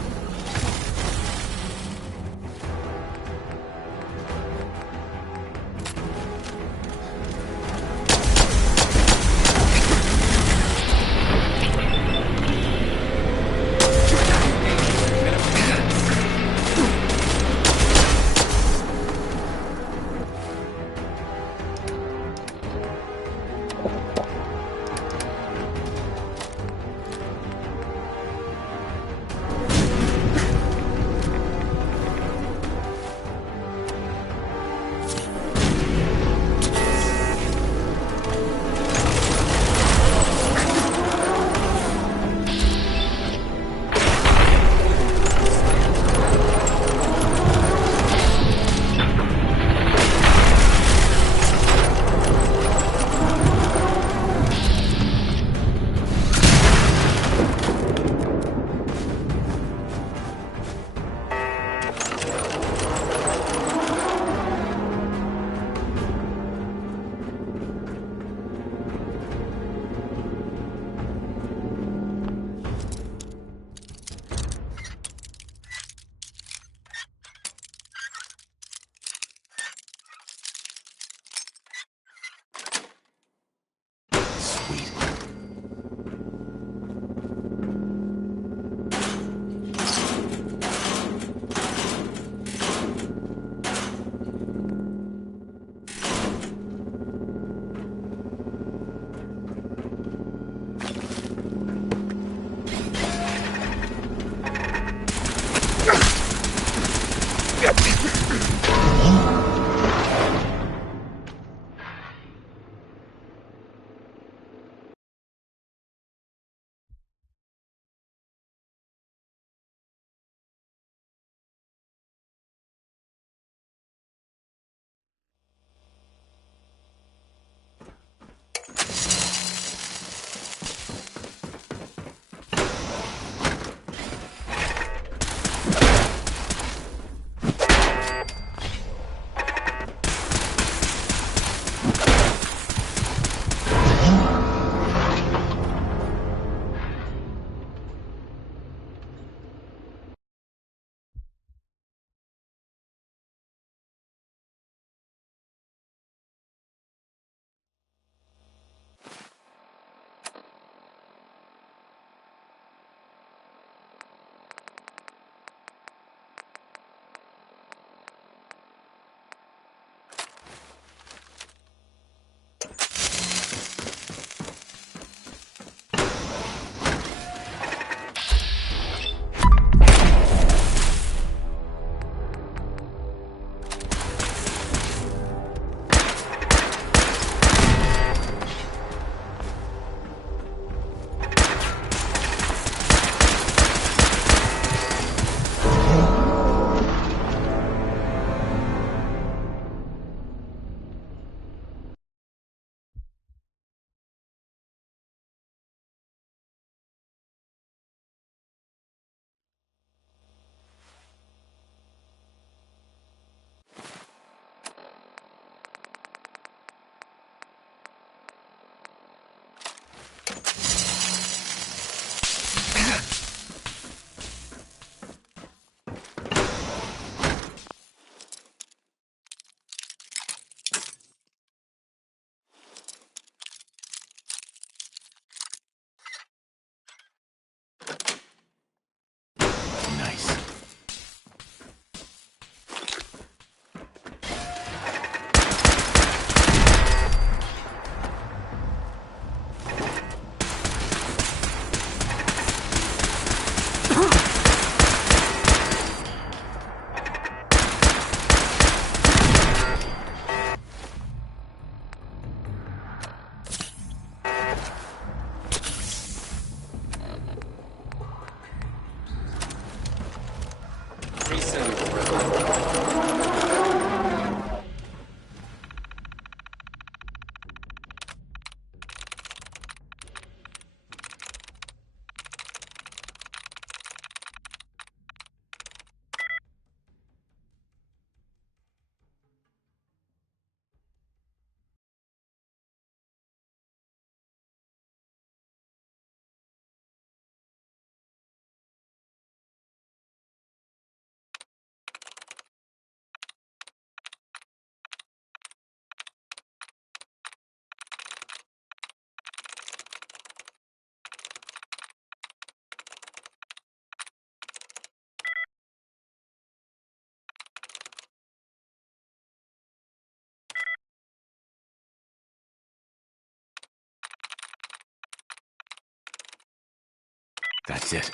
That's it.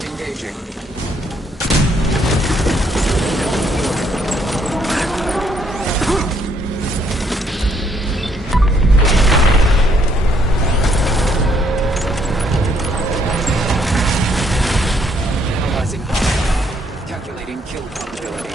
Engaging. Analyzing high. Calculating kill probability.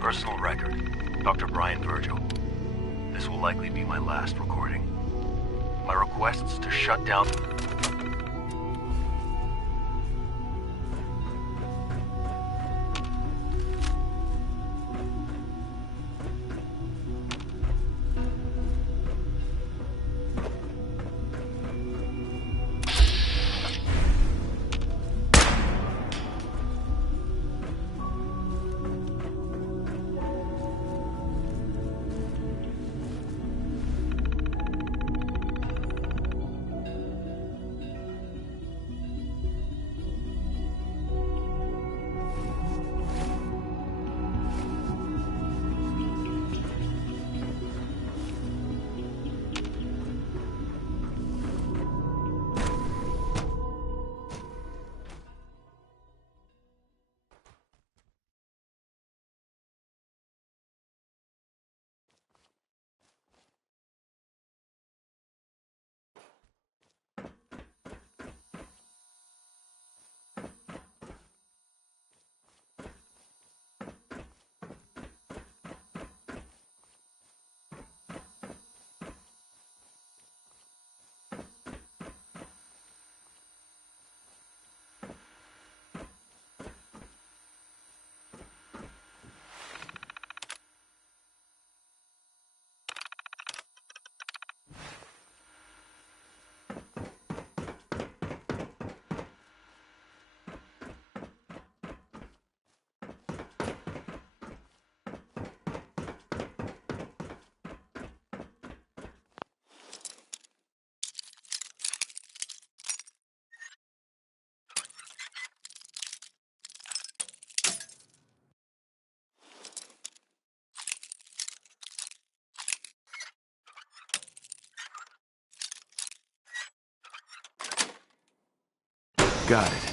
Personal record, Dr. Brian Virgil. This will likely be my last recording. My requests to shut down... Got it.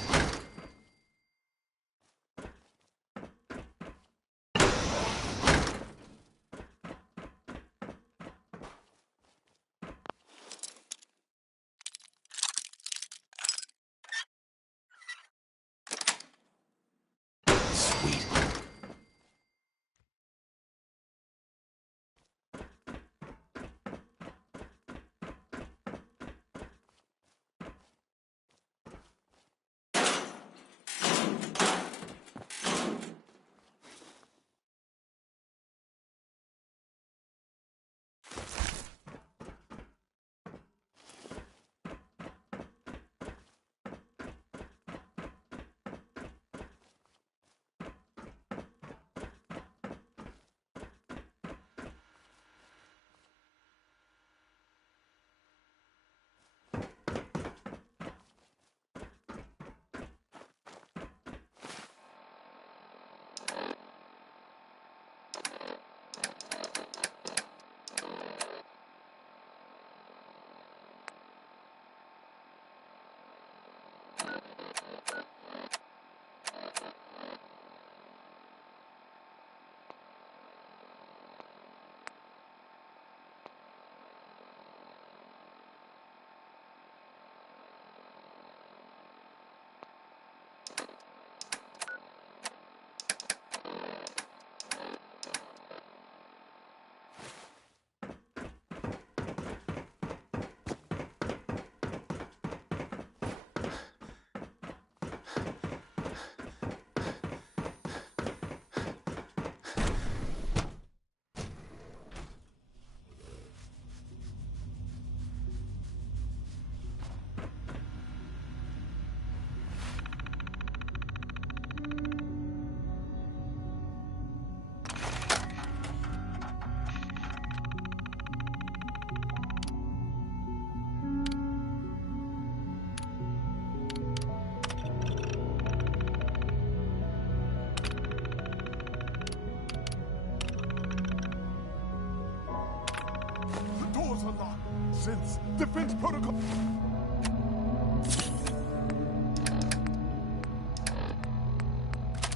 Since defense protocol.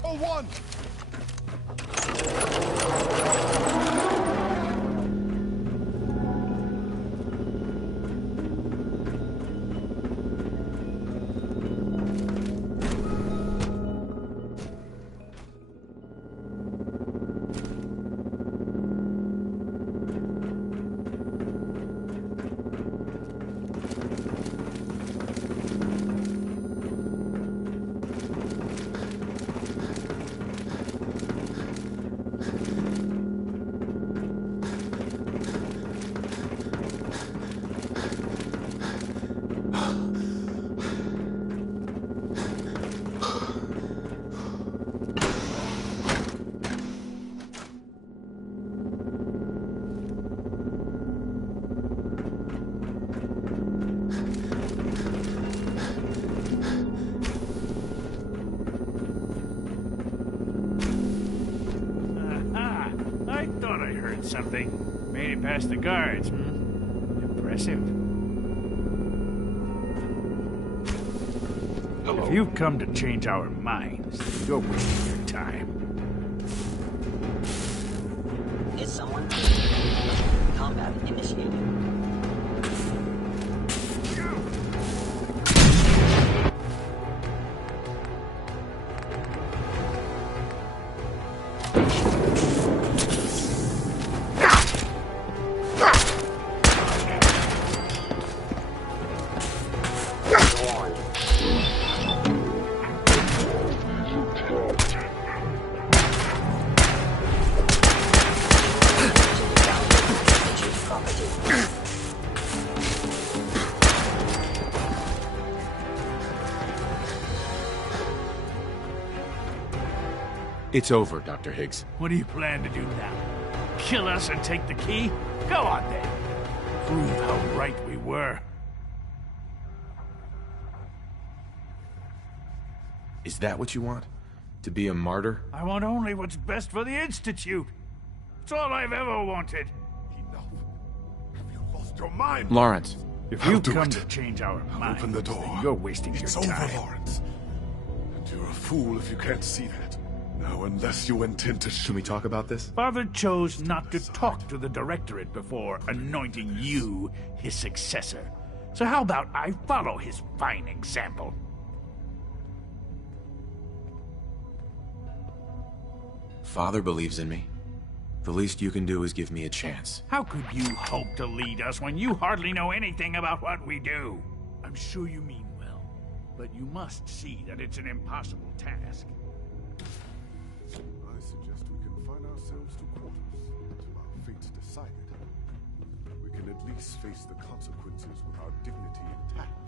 Oh, one. learned something. Made it past the guards, Impressive. Hello? If you've come to change our minds, then you're wasting your time. Is someone... Combat initiated. It's over, Dr. Higgs. What do you plan to do now? Kill us and take the key? Go on then. Prove how right we were. Is that what you want? To be a martyr? I want only what's best for the Institute. It's all I've ever wanted. Enough. Have you lost your mind? Lawrence. If you've come to change our minds, open the door. you're wasting It's your time. over, Lawrence. And you're a fool if you can't see that. Now, unless you intend to shoot... Can we talk about this? Father chose not to talk to the Directorate before anointing you his successor. So how about I follow his fine example? Father believes in me. The least you can do is give me a chance. How could you hope to lead us when you hardly know anything about what we do? I'm sure you mean well, but you must see that it's an impossible task. I suggest we confine ourselves to quarters until our fate's decided. We can at least face the consequences with our dignity intact.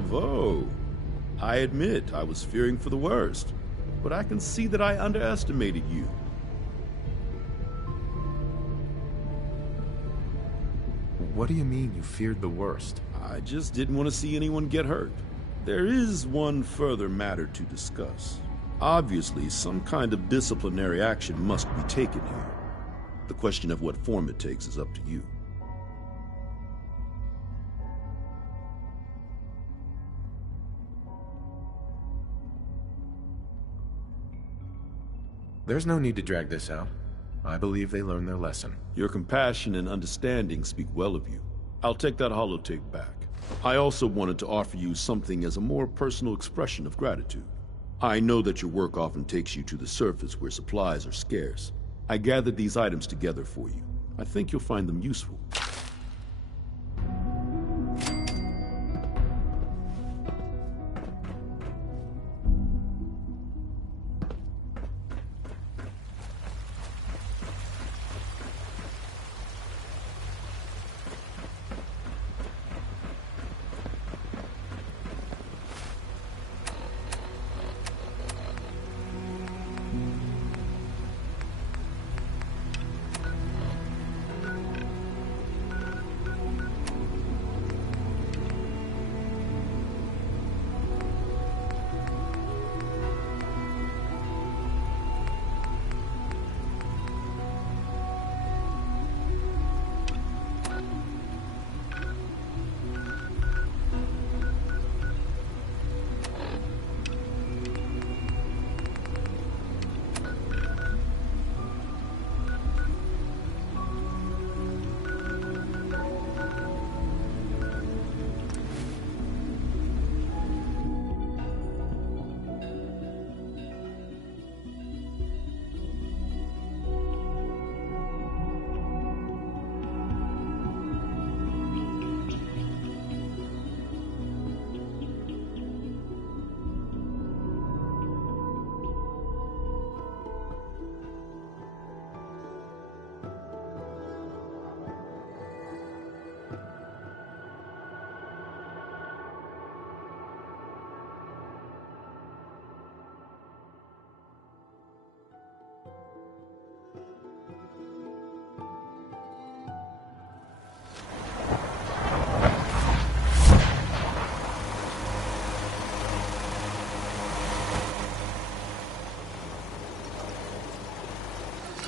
Bravo. I admit I was fearing for the worst, but I can see that I underestimated you. What do you mean you feared the worst? I just didn't want to see anyone get hurt. There is one further matter to discuss. Obviously, some kind of disciplinary action must be taken here. The question of what form it takes is up to you. There's no need to drag this out. I believe they learned their lesson. Your compassion and understanding speak well of you. I'll take that holotape back. I also wanted to offer you something as a more personal expression of gratitude. I know that your work often takes you to the surface where supplies are scarce. I gathered these items together for you. I think you'll find them useful.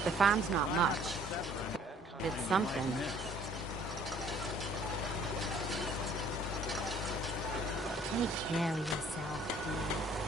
The farm's not much. It's something. Take care of yourself, please.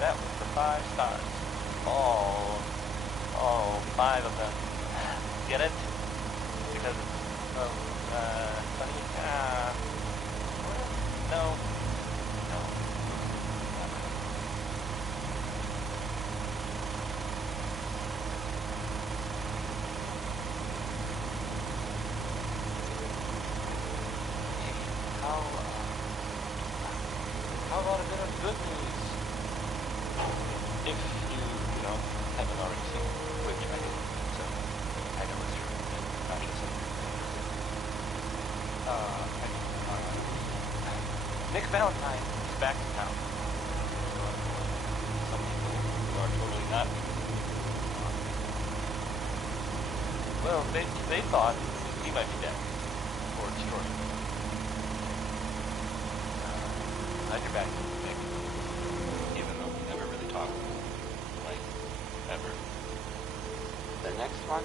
That was for 5 stars. All 5 of them. Get it? Because of, funny, no. How about a bit of good news? If you haven't already seen, which I did, so I know it's true. I should say. Nick Valentine is back in town. Some people who are totally not. Well, they thought he might be dead or destroyed. Glad you're back, Nick. Even though we never really talked. Like, ever. The next one?